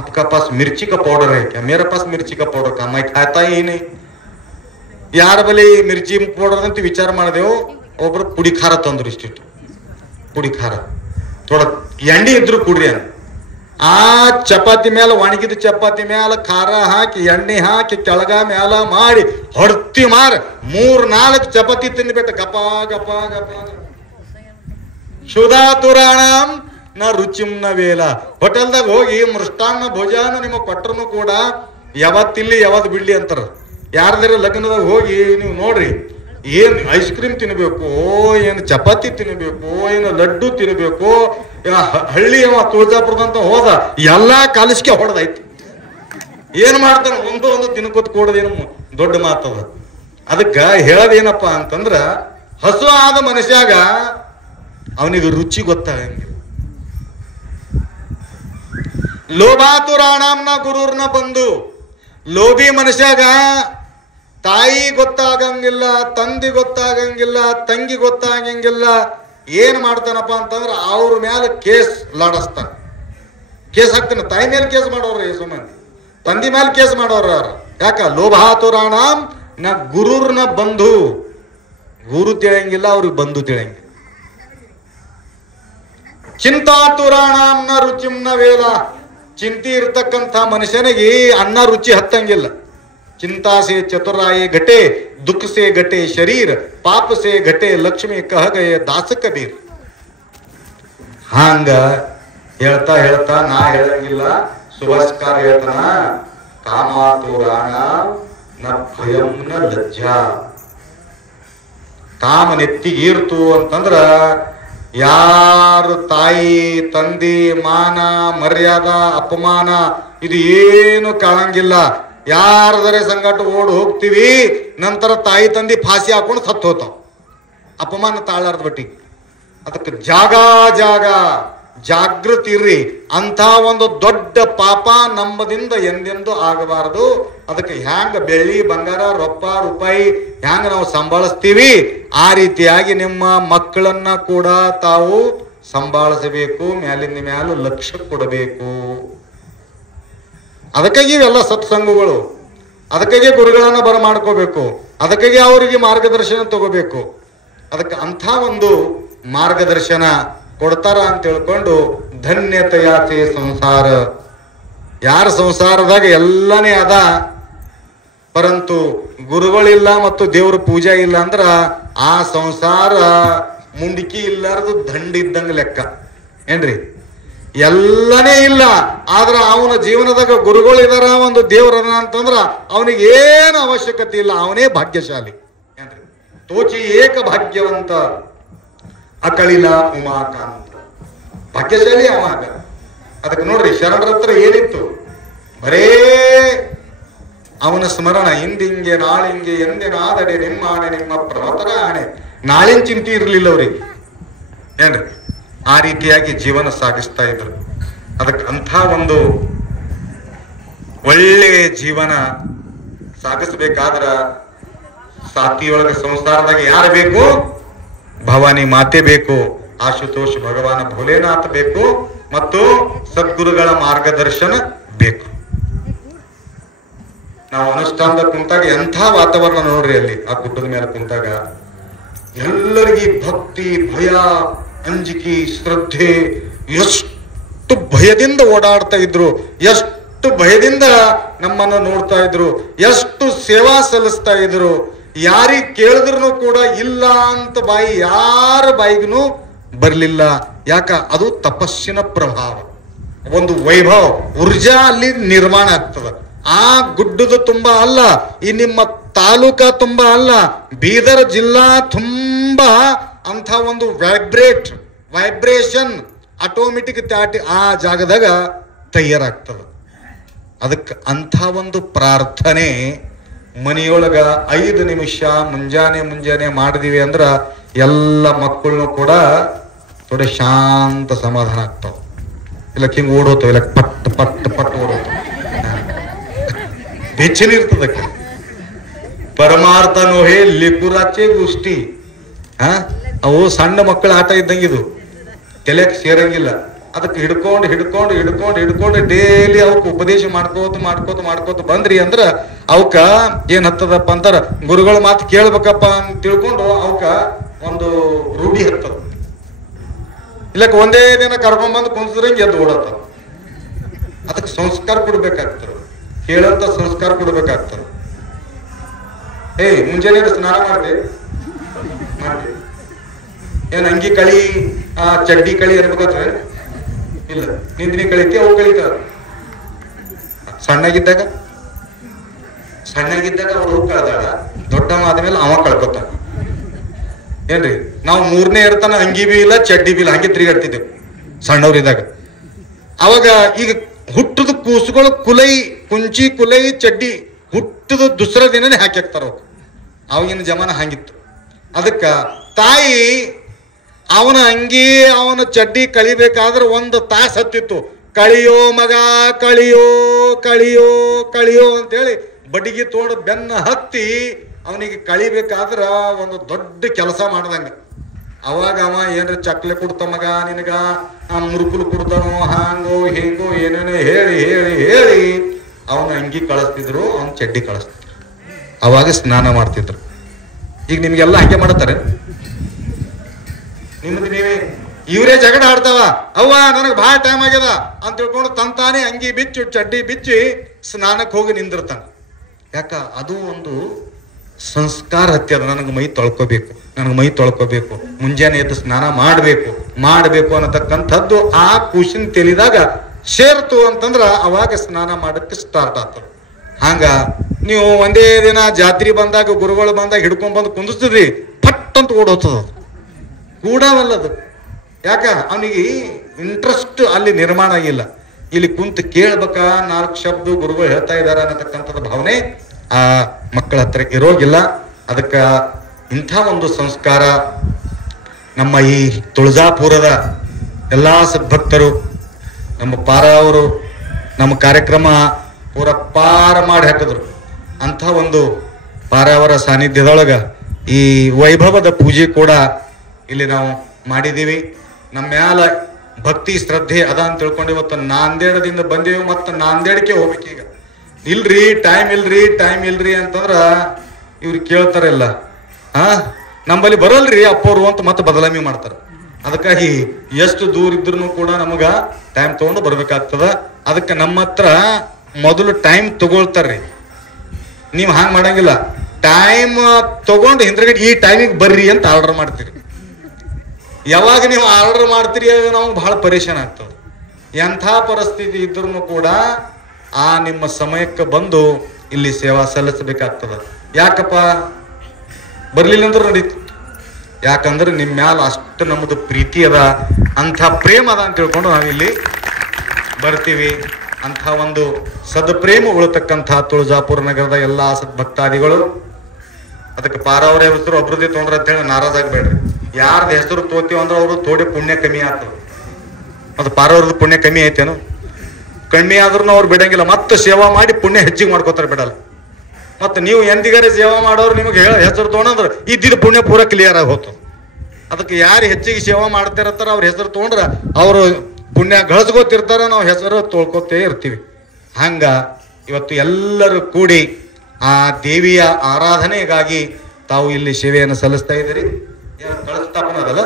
आपका पास मिर्ची का पाउडर है क्या? मेरे पास मिर्ची का पाउडर का, मैं खाता ही नहीं. ಯಾರ ಬಳಿ ಮಿರ್ಚಿ ಪೌಡರ್ ಅಂತ ವಿಚಾರ ಮಾಡಿದೆವು. ಒಬ್ರು ಪುಡಿ ಖಾರ ತಂದ್ರು, ಇಷ್ಟಿಟ್ಟು ಪುಡಿ ಖಾರ, ಥೋಡ ಎಣ್ಣೆ ಇದ್ರು ಕುಡ್ರಿ ಅಂತ. ಆ ಚಪಾತಿ ಮೇಲೆ, ಒಣಗಿದ ಚಪಾತಿ ಮೇಲೆ ಖಾರ ಹಾಕಿ ಎಣ್ಣೆ ಹಾಕಿ ಕೆಳಗ ಮ್ಯಾಲ ಮಾಡಿ ಹೊಡ್ತಿ ಮಾರ 3-4 ಚಪಾತಿ ತಿನ್ಬಿಟ್ಟು ಗಪ ಗಪ ಗಪ. ಶುಧಾತುರಾಣಂ ನ ರುಚಿಂನ ವೇಲ. ಹೋಟೆಲ್ದಾಗ ಹೋಗಿ ಮೃಷ್ಟಾನ್ನ ಭೋಜನ ನಿಮಗೆ ಕೊಟ್ಟರು ಕೂಡ ಯಾವತ್ತಿಲ್ಲಿ ಯಾವತ್ ಬಿಡ್ಲಿ ಅಂತಾರ. ಯಾರ್ದಾರ ಲಗ್ನದಾಗ ಹೋಗಿ ನೀವು ನೋಡ್ರಿ, ಏನ್ ಐಸ್ ಕ್ರೀಮ್ ತಿನ್ಬೇಕು, ಏನು ಚಪಾತಿ ತಿನ್ಬೇಕು, ಏನು ಲಡ್ಡು ತಿನ್ಬೇಕು. ಹಳ್ಳಿ ತುಳಜಾಪುರದಂತ ಹೋದ ಎಲ್ಲಾ ಕಾಲಿಸ್ಕೆ ಹೊಡೆದೈತಿ. ಏನ್ ಮಾಡ್ತಾನ, ಒಂದು ತಿನ್ಕೋತ್ ಕೂಡದೇನು ದೊಡ್ಡ ಮಾತದ. ಅದಕ್ಕ ಹೇಳೋದೇನಪ್ಪ ಅಂತಂದ್ರ, ಹಸು ಆದ ಮನುಷ್ಯಾಗ ಅವನಿಗೆ ರುಚಿ ಗೊತ್ತಾಗಂಗಿಲ್ಲ. ಲೋಭಾತುರಾಣಂನ ಗುರುರ್ನ ಬಂಧು. ಲೋಭಿ ಮನುಷ್ಯಾಗ ತಾಯಿ ಗೊತ್ತಾಗಂಗಿಲ್ಲ, ತಂದಿ ಗೊತ್ತಾಗಂಗಿಲ್ಲ, ತಂಗಿ ಗೊತ್ತಾಗಂಗಿಲ್ಲ. ಏನ್ ಮಾಡ್ತಾನಪ್ಪ ಅಂತಂದ್ರ ಅವ್ರ ಮ್ಯಾಲ ಕೇಸ್ ಲಾಡಸ್ತಾನ, ಕೇಸ್ ಹಾಕ್ತಾನ. ತಾಯಿ ಮೇಲೆ ಕೇಸ್ ಮಾಡೋರು ಎಷ್ಟೋ ಮಂದಿ, ತಂದಿ ಮೇಲೆ ಕೇಸ್ ಮಾಡೋರು ಯಾರು? ಯಾಕ? ಲೋಭಾತುರಾಣಂ ನ ಗುರುರ್ನ ಬಂಧು. ಗುರು ತಿಳಿಯಂಗಿಲ್ಲ, ಅವ್ರಿಗೆ ಬಂಧು ತಿಳಿಯಂಗಿಲ್ಲ. ಚಿಂತಾತುರಾಣಂನ ರುಚಿಂನ ವೇಲ. ಚಿಂತಿ ಇರ್ತಕ್ಕಂಥ ಮನುಷ್ಯನಿಗೆ ಅನ್ನ ರುಚಿ ಹತ್ತಂಗಿಲ್ಲ. ಚಿಂತಾ ಸೇ ಚತುರಾಯೇ ಘಟೆ, ದುಃಖ ಸೇ ಘಟೆ ಶರೀರ, ಪಾಪ ಸೇ ಘಟೆ ಲಕ್ಷ್ಮಿ ಕಹ ಗಯೇ ದಾಸ ಕಬೀರ್. ಹಂಗ ಹೇಳ್ತಾ ಹೇಳ್ತಾ ನಾ ಹೇಳಂಗಿಲ್ಲ, ಸುಭಾಸ್ಕಾರ ಹೇಳ್ತಾನ, ಕಾಮಾತುರಾಣ ನ ಭಯಂ ನ ಲಜ್ಜಾ. ಕಾಮ ನೆತ್ತಿಗೀರ್ತು ಅಂತಂದ್ರ ಯಾರು ತಾಯಿ ತಂದಿ ಮಾನ ಮರ್ಯಾದ ಅಪಮಾನ ಇದು ಏನು ಕಾಣಂಗಿಲ್ಲ. ಯಾರದರೆ ಸಂಗಟ ಓಡ್ ಹೋಗ್ತೀವಿ, ನಂತರ ತಾಯಿ ತಂದಿ ಫಾಸಿ ಹಾಕೊಂಡು ಸತ್ತು ಹೋತಾವ. ಅಪಮಾನ ತಾಳಾರ್ದ ಬಟ್ಟಿ. ಅದಕ್ಕೆ ಜಾಗ ಜಾಗೃತಿ ಇರ್ರಿ. ಅಂತ ಒಂದು ದೊಡ್ಡ ಪಾಪ ನಮ್ಮದಿಂದ ಎಂದೆಂದು ಆಗಬಾರದು. ಅದಕ್ಕೆ ಹ್ಯಾಂಗ ಬೆಳ್ಳಿ ಬಂಗಾರ ರೊಪ್ಪ ರೂಪಾಯಿ ಹ್ಯಾಂಗ ನಾವು ಸಂಭಾಳಿಸ್ತೀವಿ, ಆ ರೀತಿಯಾಗಿ ನಿಮ್ಮ ಮಕ್ಕಳನ್ನ ಕೂಡ ತಾವು ಸಂಭಾಳಿಸಬೇಕು. ಮ್ಯಾಲಿಂದ ಮ್ಯಾಲ ಲಕ್ಷ್ಯ ಕೊಡಬೇಕು. ಅದಕ್ಕಾಗಿ ಇವೆಲ್ಲ ಸತ್ಸಂಗಗಳು, ಅದಕ್ಕಾಗಿ ಗುರುಗಳನ್ನ ಬರಮಾಡ್ಕೋಬೇಕು, ಅದಕ್ಕಾಗಿ ಅವರಿಗೆ ಮಾರ್ಗದರ್ಶನ ತಗೋಬೇಕು. ಅದಕ್ಕೆ ಅಂಥ ಒಂದು ಮಾರ್ಗದರ್ಶನ ಕೊಡ್ತಾರ ಅಂತ ತಿಳ್ಕೊಂಡು ಧನ್ಯತೆಯಾಚೆ ಸಂಸಾರ. ಯಾರ ಸಂಸಾರದಾಗ ಎಲ್ಲನೇ ಅದ, ಪರಂತು ಗುರುಗಳಿಲ್ಲ ಮತ್ತು ದೇವ್ರ ಪೂಜೆ ಇಲ್ಲ ಅಂದ್ರ ಆ ಸಂಸಾರ ಮುಂಡಿಕಿ ಇಲ್ಲಾರದು ದಂಡಿದ್ದಂಗ ಲೆಕ್ಕ. ಏನ್ರಿ? ಎಲ್ಲನೇ ಇಲ್ಲ, ಆದ್ರ ಅವನ ಜೀವನದಾಗ ಗುರುಗಳಿದಾರ, ಒಂದು ದೇವ್ರನ ಅಂತಂದ್ರ ಅವನಿಗೆ ಏನು ಅವಶ್ಯಕತೆ ಇಲ್ಲ, ಅವನೇ ಭಾಗ್ಯಶಾಲಿ. ಏನ್ರಿ? ತೋಚಿ ಏಕ ಭಾಗ್ಯವಂತ ಅಕಳಿಲ ಉಮಾಕಾಂತ. ಭಾಗ್ಯಶಾಲಿ ಅವಾಗ. ಅದಕ್ಕೆ ನೋಡ್ರಿ, ಶರಣರ ಹತ್ರ ಏನಿತ್ತು? ಬರೇ ಅವನ ಸ್ಮರಣ. ಹಿಂದಿಂಗೆ ನಾಳಿಂಗೆ ಎಂದಿನಾದಡೆ ನಿಮ್ಮ ಆಣೆ ನಿಮ್ಮ ಪ್ರಮತರ ಆಣೆ. ನಾಳಿನ ಚಿಂತೆ ಇರಲಿಲ್ಲ ಅವ್ರಿಗೆ. ಏನ್ರಿ? ಆ ರೀತಿಯಾಗಿ ಜೀವನ ಸಾಗಿಸ್ತಾ ಇದ್ರು. ಅದಕ್ಕೆ ಅಂಥ ಒಂದು ಒಳ್ಳೆ ಜೀವನ ಸಾಗಿಸ್ಬೇಕಾದ್ರ ಸಾತಿಯೊಳಗೆ ಸಂಸಾರದಾಗ ಯಾರು ಬೇಕು? ಭವಾನಿ ಮಾತೆ ಬೇಕು, ಆಶುತೋಷ್ ಭಗವಾನ ಭೋಲೆನಾಥ್ ಬೇಕು, ಮತ್ತು ಸದ್ಗುರುಗಳ ಮಾರ್ಗದರ್ಶನ ಬೇಕು. ನಾವು ಅನುಷ್ಠಾನದ ಕುಂತಾಗ ಎಂಥ ವಾತಾವರಣ ನೋಡ್ರಿ. ಅಲ್ಲಿ ಆ ಗುಡ್ಡದ ಮೇಲೆ ಕುಂತಾಗ ಎಲ್ಲರಿಗೂ ಭಕ್ತಿ, ಭಯ, ಅಂಜಿಕೆ, ಶ್ರದ್ಧೆ ಎಷ್ಟು ಎಷ್ಟು ಭಯದಿಂದ ಓಡಾಡ್ತಾ ಇದ್ರು, ಎಷ್ಟು ಭಯದಿಂದ ನಮ್ಮನ್ನು ನೋಡ್ತಾ ಇದ್ರು, ಎಷ್ಟು ಸೇವಾ ಸಲ್ಲಿಸ್ತಾ ಇದ್ರು. ಯಾರಿಗೆ ಕೇಳಿದ್ರು ಕೂಡ ಇಲ್ಲ ಅಂತ ಬಾಯಿ ಯಾರ ಬಾಯಿಗೂ ಬರ್ಲಿಲ್ಲ. ಯಾಕ? ಅದು ತಪಸ್ಸಿನ ಪ್ರಭಾವ. ಒಂದು ವೈಭವ, ಊರ್ಜಾ ಅಲ್ಲಿ ನಿರ್ಮಾಣ ಆಗ್ತದ. ಆ ಗುಡ್ಡದ ತುಂಬಾ ಅಲ್ಲ, ಈ ನಿಮ್ಮ ತಾಲೂಕಾ ತುಂಬಾ ಅಲ್ಲ, ಬೀದರ್ ಜಿಲ್ಲಾ ತುಂಬಾ ಅಂತ ಒಂದು ವೈಬ್ರೇಷನ್ ಆಟೋಮೆಟಿಕ್ ಆ ಜಾಗದಾಗ ತಯಾರಾಗ್ತದ. ಅದಕ್ಕೆ ಅಂಥ ಒಂದು ಪ್ರಾರ್ಥನೆ ಮನೆಯೊಳಗ 5 ನಿಮಿಷ ಮುಂಜಾನೆ ಮಾಡಿದೀವಿ ಅಂದ್ರ ಎಲ್ಲ ಮಕ್ಕಳನ್ನು ಕೂಡ ಥೋಡೆ ಶಾಂತ ಸಮಾಧಾನ ಆಗ್ತಾವ. ಇಲ್ಲ ಹಿಂಗೆ ಓಡೋತಾವ, ಇಲ್ಲ ಪಟ್ ಪಟ್ ಪಟ್ ಓಡೋತಾವ. ಬೆಚ್ಚನ ಇರ್ತದಕ್ಕೆ. ಪರಮಾರ್ಥ ನೋಹೆ ಲಿಕುರಾಚೆ ಗೋಷ್ಠಿ. ಅವು ಸಣ್ಣ ಮಕ್ಕಳ ಆಟ ಇದ್ದಂಗಿದು, ತಲೆಗೆ ಸೇರಂಗಿಲ್ಲ. ಅದಕ್ಕೆ ಹಿಡ್ಕೊಂಡು ಡೈಲಿ ಅವಕ್ಕೆ ಉಪದೇಶ ಮಾಡ್ಕೋತ ಬಂದ್ರಿ ಅಂದ್ರ ಅವಕ್ಕ ಏನ್ ಹತ್ತದಪ್ಪ ಅಂತಾರ, ಗುರುಗಳ ಮಾತು ಕೇಳ್ಬೇಕಪ್ಪ ಅಂತ ತಿಳ್ಕೊಂಡು ಅವಕ್ಕ ಒಂದು ರೂಢಿ ಹತ್ತದ. ಇಲ್ಲಕ್ಕ ಒಂದೇ ದಿನ ಕರ್ಕೊಂಡ್ ಬಂದು ಕುಂದ್ರಂಗೆ ಎದ್ದು ಓಡತ್ತ. ಅದಕ್ಕೆ ಸಂಸ್ಕಾರ ಕೊಡ್ಬೇಕಾಗ್ತದ, ಕೇಳಂತ ಸಂಸ್ಕಾರ ಕೊಡ್ಬೇಕಾಗ್ತದ. ಮುಂಜಾನೆ ಸ್ನಾನ ಮಾಡ್ದೆ ಏನ್ ಅಂಗಿ ಕಳಿ ಚಡ್ಡಿ ಕಳಿ ಅನ್ಬೇಕಂದ್ರೆ ಇಲ್ಲ, ನಿಂದಿನಿ ಕಳಿತಿ ಅವು ಕಳಿತಾರ. ಸಣ್ಣಗಿದ್ದಾಗ ಅವ್ರು ಕಳ್ದಾಳ, ದೊಡ್ಡವ ಆದ್ಮೇಲೆ ಅವ ಕಳ್ಕೊತಾನ. ಏನ್ರಿ, ನಾವು 3ನೇ ಇರ್ತಾನ ಅಂಗಿ ಬಿ ಇಲ್ಲ ಚಡ್ಡಿ ಬಿ ಇಲ್ಲ, ಹಂಗೆ ತಿರುಗಾಡ್ತಿದ್ದೆವು ಸಣ್ಣವ್ರಿದ್ದಾಗ. ಅವಾಗ ಈಗ ಹುಟ್ಟದ ಕೂಸುಗಳು ಕುಂಚಿ ಕುಲೈ ಚಡ್ಡಿ ಹುಟ್ಟದ ದುಸರ ದಿನನೇ ಹಾಕ್ತಾರ. ಅವಾಗಿನ ಜಮಾನ ಹಂಗಿತ್ತು. ಅದಕ್ಕ ತಾಯಿ ಅವನ ಅಂಗಿ ಅವನ ಚಡ್ಡಿ ಕಳಿಬೇಕಾದ್ರೆ 1 ತಾಸು ಹತ್ತಿತ್ತು. ಕಳಿಯೋ ಮಗ ಕಳಿಯೋ ಕಳಿಯೋ ಕಳಿಯೋ ಅಂತೇಳಿ ಬಡಿಗೆ ತೋಡ ಬೆನ್ನ ಹತ್ತಿ ಅವನಿಗೆ ಕಳಿಬೇಕಾದ್ರ ಒಂದು ದೊಡ್ಡ ಕೆಲಸ ಮಾಡ್ದಂಗ. ಅವಾಗ ಅವ ಏನ್ರ ಚಕ್ಲೆ ಕೊಡ್ತ ಮಗ ನಿನಗ, ಮುರುಕುಲು ಕೊಡ್ತಾನೋ, ಹಾಂಗೋ ಹಿಂಗೋ ಏನೇನೋ ಹೇಳಿ ಅವನ ಅಂಗಿ ಕಳಿಸ್ತಿದ್ರು, ಅವನ ಚಡ್ಡಿ ಕಳಿಸ್ತಿದ್ರು. ಅವಾಗ ಸ್ನಾನ ಮಾಡ್ತಿದ್ರು. ಈಗ ನಿಮ್ಗೆಲ್ಲ ಹಂಗೆ ಮಾಡ್ತಾರೆ. ನಿಮ್ದು ನೀವೇ ಇವರೇ ಜಗಳ ಆಡ್ತಾವ, ಅವ್ವ ನನಗೆ ಭಾಳ ಟೈಮ್ ಆಗ್ಯದ ಅಂತ ತಿಳ್ಕೊಂಡು ತಂತಾನೆ ಅಂಗಿ ಬಿಚ್ಚು ಚಡ್ಡಿ ಬಿಚ್ಚಿ ಸ್ನಾನಕ್ಕೆ ಹೋಗಿ ನಿಂದಿರ್ತಾನೆ. ಯಾಕ? ಅದು ಒಂದು ಸಂಸ್ಕಾರ ಹತ್ಯದ. ನನಗೆ ಮೈ ತೊಳ್ಕೋಬೇಕು, ಮುಂಜಾನೆ ಎದ್ದು ಸ್ನಾನ ಮಾಡಬೇಕು ಅನ್ನತಕ್ಕಂಥದ್ದು ಆ ಖುಷಿನ ತಿಳಿದಾಗ ಸೇರ್ತು ಅಂತಂದ್ರ ಅವಾಗ ಸ್ನಾನ ಮಾಡಕ್ಕೆ ಸ್ಟಾರ್ಟ್ ಆಗ್ತದೆ. ಹಂಗ ನೀವು ಒಂದೇ ದಿನ ಜಾತ್ರೆ ಬಂದಾಗ ಗುರುಗಳು ಬಂದಾಗ ಹಿಡ್ಕೊಂಡ್ ಬಂದು ಕುಂದಿಸ್ತಿದ್ರಿ, ಪಟ್ ಅಂತ ಓಡೋತದ. ಕೂಡವಲ್ಲದು. ಯಾಕ? ಅವನಿಗೆ ಇಂಟ್ರೆಸ್ಟ್ ಅಲ್ಲಿ ನಿರ್ಮಾಣ ಆಗಿಲ್ಲ. ಇಲ್ಲಿ ಕುಂತು ಕೇಳ್ಬೇಕಾ, 4 ಶಬ್ದ ಗುರುಗಳು ಹೇಳ್ತಾ ಇದ್ದಾರೆ ಅನ್ನತಕ್ಕಂಥದ್ದು ಭಾವನೆ ಆ ಮಕ್ಕಳ ಹತ್ರ ಇರೋಗಿಲ್ಲ. ಅದಕ್ಕ ಇಂಥ ಒಂದು ಸಂಸ್ಕಾರ ನಮ್ಮ ಈ ತುಳಜಾಪುರದ ಎಲ್ಲಾ ಸದ್ಭಕ್ತರು, ನಮ್ಮ ಪಾರ ಅವರು ನಮ್ಮ ಕಾರ್ಯಕ್ರಮ ಪೂರ ಪಾರ ಮಾಡಿ ಹಾಕಿದ್ರು. ಅಂಥ ಒಂದು ಪಾರ ಅವರ ಸಾನ್ನಿಧ್ಯದೊಳಗ ಈ ವೈಭವದ ಪೂಜೆ ಕೂಡ ಇಲ್ಲಿ ನಾವು ಮಾಡಿದ್ದೀವಿ. ನಮ್ಮ ಮ್ಯಾಲ ಭಕ್ತಿ ಶ್ರದ್ಧೆ ಅದ ಅಂತ ತಿಳ್ಕೊಂಡು ಇವತ್ತು ನಾಂದೇಡದಿಂದ ಬಂದೇವು. ಮತ್ತು ನಾಂದೇಡಕ್ಕೆ ಹೋಗ್ಬೇಕೀಗ. ಟೈಮ್ ಇಲ್ರಿ ಅಂತಂದ್ರ ಇವ್ರು ಕೇಳ್ತಾರಲ್ಲ, ನಮ್ಮಲ್ಲಿ ಬರಲ್ರಿ ಅಪ್ಪೋರು ಅಂತ ಮತ್ತೆ ಬದಲಾವಣೆ ಮಾಡ್ತಾರೆ. ಅದಕ್ಕಾಗಿ ಎಷ್ಟು ದೂರ ಇದ್ರು ಕೂಡ ನಮಗ ಟೈಮ್ ತಗೊಂಡು ಬರ್ಬೇಕಾಗ್ತದ. ಅದಕ್ಕೆ ನಮ್ಮ ಹತ್ರ ಮೊದಲು ಟೈಮ್ ತಗೊಳ್ತಾರ್ರಿ. ನೀವು ಹಾಂಗ್ ಮಾಡಂಗಿಲ್ಲ. ಟೈಮ್ ತಗೊಂಡು ಹಿಂದ್ರಗಡೆ ಈ ಟೈಮಿಗೆ ಬರ್ರಿ ಅಂತ ಆರ್ಡರ್ ಮಾಡ್ತೀರಿ. ಯಾವಾಗ ನೀವು ಆರ್ಡರ್ ಮಾಡ್ತೀರಿ ನಮ್ಗೆ ಬಹಳ ಪರೇಶಾನ ಆಗ್ತದೆ. ಎಂಥ ಪರಿಸ್ಥಿತಿ ಇದ್ರೂ ಕೂಡ ಆ ನಿಮ್ಮ ಸಮಯಕ್ಕೆ ಬಂದು ಇಲ್ಲಿ ಸೇವಾ ಸಲ್ಲಿಸಬೇಕಾಗ್ತದ. ಯಾಕಪ್ಪ ಬರ್ಲಿಲ್ಲ ಅಂದ್ರೆ ನಡೀತು. ಯಾಕಂದ್ರೆ ನಿಮ್ಮ ಮ್ಯಾಲ ಅಷ್ಟು ನಮ್ಮದು ಪ್ರೀತಿ ಅದ, ಅಂಥ ಪ್ರೇಮ ಅದ ಅಂತ ತಿಳ್ಕೊಂಡು ನಾವಿಲ್ಲಿ ಬರ್ತೀವಿ. ಅಂಥ ಒಂದು ಸದ್ಪ್ರೇಮ ಉಳತಕ್ಕಂಥ ತುಳಜಾಪುರ ನಗರದ ಎಲ್ಲಾ ಸದ್ಭಕ್ತಾದಿಗಳು. ಅದಕ್ಕೆ ಪಾರವರ ಹೆಸರು ಅಭಿವೃದ್ಧಿ ತೊಗೊಂಡ್ರ ಅಂತ ಹೇಳಿ ನಾರಾಜ್ ಆಗ್ಬೇಡ್ರಿ. ಯಾರ್ದು ಹೆಸರು ತೋತೀವಿ ಅಂದ್ರೆ ಅವರು ಥೋಡೆ ಪುಣ್ಯ ಕಮ್ಮಿ ಆಗ್ತದೆ. ಅದು ಪಾರವ್ರದ್ದು ಪುಣ್ಯ ಕಮ್ಮಿ ಐತೇನು? ಕಮ್ಮಿ ಆದ್ರೂ ಅವ್ರು ಬಿಡಂಗಿಲ್ಲ. ಮತ್ತೆ ಸೇವಾ ಮಾಡಿ ಪುಣ್ಯ ಹೆಚ್ಚಿಗೆ ಮಾಡ್ಕೋತಾರೆ, ಬಿಡಲ್ಲ. ಮತ್ತೆ ನೀವು ಎಂದಿಗಾರೆ ಸೇವಾ ಮಾಡೋರು ನಿಮಗೆ ಹೆಸರು ತೊಗೊಂಡ್ರೆ ಇದ್ದಿದ್ದು ಪುಣ್ಯ ಪೂರ ಕ್ಲಿಯರ್ ಆಗಿ ಹೋಗ್ತದೆ. ಅದಕ್ಕೆ ಯಾರು ಹೆಚ್ಚಿಗೆ ಸೇವಾ ಮಾಡ್ತಿರ್ತಾರ ಅವ್ರ ಹೆಸರು ತೊಗೊಂಡ್ರೆ ಅವರು ಪುಣ್ಯ ಗಳಿಸ್ಕೋತಿರ್ತಾರ, ನಾವು ಹೆಸರು ತೊಳ್ಕೊತೇ ಇರ್ತೀವಿ. ಹಂಗ ಇವತ್ತು ಎಲ್ಲರೂ ಕೂಡಿ ಆ ದೇವಿಯ ಆರಾಧನೆಗಾಗಿ ತಾವು ಇಲ್ಲಿ ಸೇವೆಯನ್ನು ಸಲ್ಲಿಸ್ತಾ ಇದ್ದೀರಿ. ಕಳಸ್ಥಾಪನ ಅದಲ್ಲ,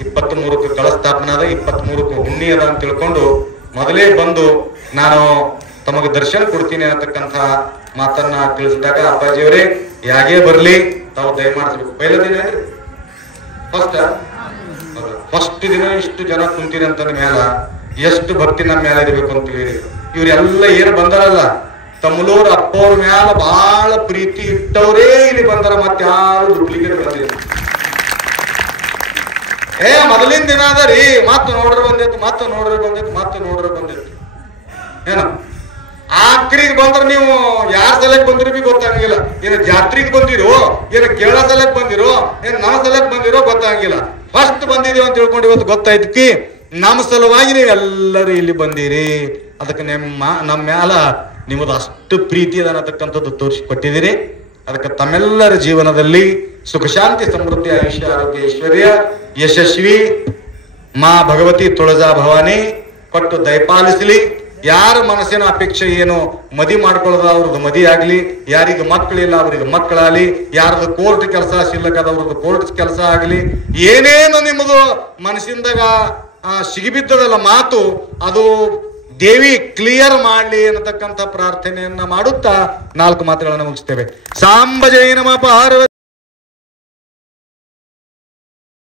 ಈ 23ಕ್ಕೆ ಕಳಸ್ಥಾಪನೆ ಅದ, 23ಕ್ಕೆ ಹುಣ್ಣಿ ಅದ ಅಂತ ತಿಳ್ಕೊಂಡು ಮೊದಲೇ ಬಂದು ನಾನು ತಮಗೆ ದರ್ಶನ ಕೊಡ್ತೀನಿ ಅನ್ನತಕ್ಕಂಥ ಮಾತನ್ನ ತಿಳಿಸಿದಾಗ, ಅಪ್ಪಾಜಿಯವರೇ ಯಾಗೇ ಬರ್ಲಿ ತಾವು ದಯಮಾಡಿಸ್ಬೇಕು. ಪೈಲ ದಿನ ಫಸ್ಟ್ ದಿನ ಇಷ್ಟು ಜನ ಕುಂತೀರಿ ಅಂತಂದ ಮ್ಯಾಲ ಎಷ್ಟು ಭಕ್ತಿ ನಮ್ಮ ಮ್ಯಾಲ ಇರಬೇಕು ಅಂತ ಹೇಳಿ ಇವ್ರೆಲ್ಲ ಏನು ಬಂದಾರಲ್ಲ ತಮ್ಮಲೂರ್ ಅಪ್ಪವ್ರ ಮ್ಯಾಲ ಬಹಳ ಪ್ರೀತಿ ಇಟ್ಟವರೇ ಇಲ್ಲಿ ಬಂದಾರ, ಮತ್ತೆ ಯಾರು ಡುಪ್ಲಿಕೇಟ್ ಬಂದಿಲ್ಲ. ಮೊದಲಿನ ದಿನ ಅದ ರೀ, ಮತ್ತೆ ನೋಡ್ರ ಬಂದಿತ್ತು, ಮತ್ತೆ ನೋಡ್ರ ಬಂದಿತ್ತು, ಮತ್ತೆ ನೋಡ್ರ ಬಂದಿತ್ತು. ಏನ ಆಕ್ರಿಗೆ ಬಂದ್ರ ನೀವು ಯಾರ ಸಲಕ್ ಬಂದಿರೋ ಬಿ ಗೊತ್ತಾಗಿಲ್ಲ. ಏನ ಜಾತ್ರೆಗೆ ಬಂದಿರೋ, ಏನ ಕೇಳ ಸಲಕ್ ಬಂದಿರೋ, ಏನ್ ನಮ್ಮ ಸಲಕ್ ಬಂದಿರೋ ಗೊತ್ತಾಗಿಲ್ಲ. ಫಸ್ಟ್ ಬಂದಿದೀವಿ ಅಂತ ತಿಳ್ಕೊಂಡು ಇವತ್ತು ಗೊತ್ತಾಯ್ತು ನಮ್ಮ ಸಲುವಾಗಿ ನೀವೆಲ್ಲರೂ ಇಲ್ಲಿ ಬಂದಿರಿ. ಅದಕ್ಕೆ ನಮ್ಮ ಮ್ಯಾಲ ನಿಮ್ಮದು ಅಷ್ಟು ಪ್ರೀತಿ ಅದ ಅನ್ನತಕ್ಕಂಥದ್ದು ತೋರಿಸಿಕೊಟ್ಟಿದ್ದೀರಿ. ಅದಕ್ಕೆ ತಮ್ಮೆಲ್ಲರ ಜೀವನದಲ್ಲಿ ಸುಖ ಶಾಂತಿ ಸಮೃದ್ಧಿ ಆಯುಷ್ಯ ಆರೋಗ್ಯ ಐಶ್ವರ್ಯ ಯಶಸ್ವಿ ಮಾ ಭಗವತಿ ತುಳಜಾ ಭವಾನಿ ಕೊಟ್ಟು ದಯಪಾಲಿಸಲಿ. ಯಾರ ಮನಸ್ಸಿನ ಅಪೇಕ್ಷೆ ಏನು ಮದಿ ಮಾಡ್ಕೊಳ್ಳೋದ ಅವ್ರದ್ದು ಮದಿ ಆಗ್ಲಿ, ಯಾರಿಗೆ ಮಕ್ಕಳಿಲ್ಲ ಅವ್ರಿಗೆ ಮಕ್ಕಳಾಗಲಿ, ಯಾರದು ಕೋರ್ಟ್ ಕೆಲಸ ಶಿಲ್ಲಕದ ಅವ್ರದ್ದು ಕೋರ್ಟ್ ಕೆಲಸ ಆಗ್ಲಿ, ಏನೇನು ನಿಮ್ಮದು ಮನಸ್ಸಿಂದಾಗ ಸಿಗಿಬಿದ್ದದಲ್ಲ ಮಾತು ಅದು ದೇವಿ ಕ್ಲಿಯರ್ ಮಾಡ್ಲಿ ಅನ್ನತಕ್ಕಂಥ ಪ್ರಾರ್ಥನೆಯನ್ನ ಮಾಡುತ್ತಾ 4 ಮಾತುಗಳನ್ನ ಮುಗಿಸ್ತೇವೆ. ಸಾಂಬ ಜೈ ನಮಃ ಪಾರ್ವತಿ.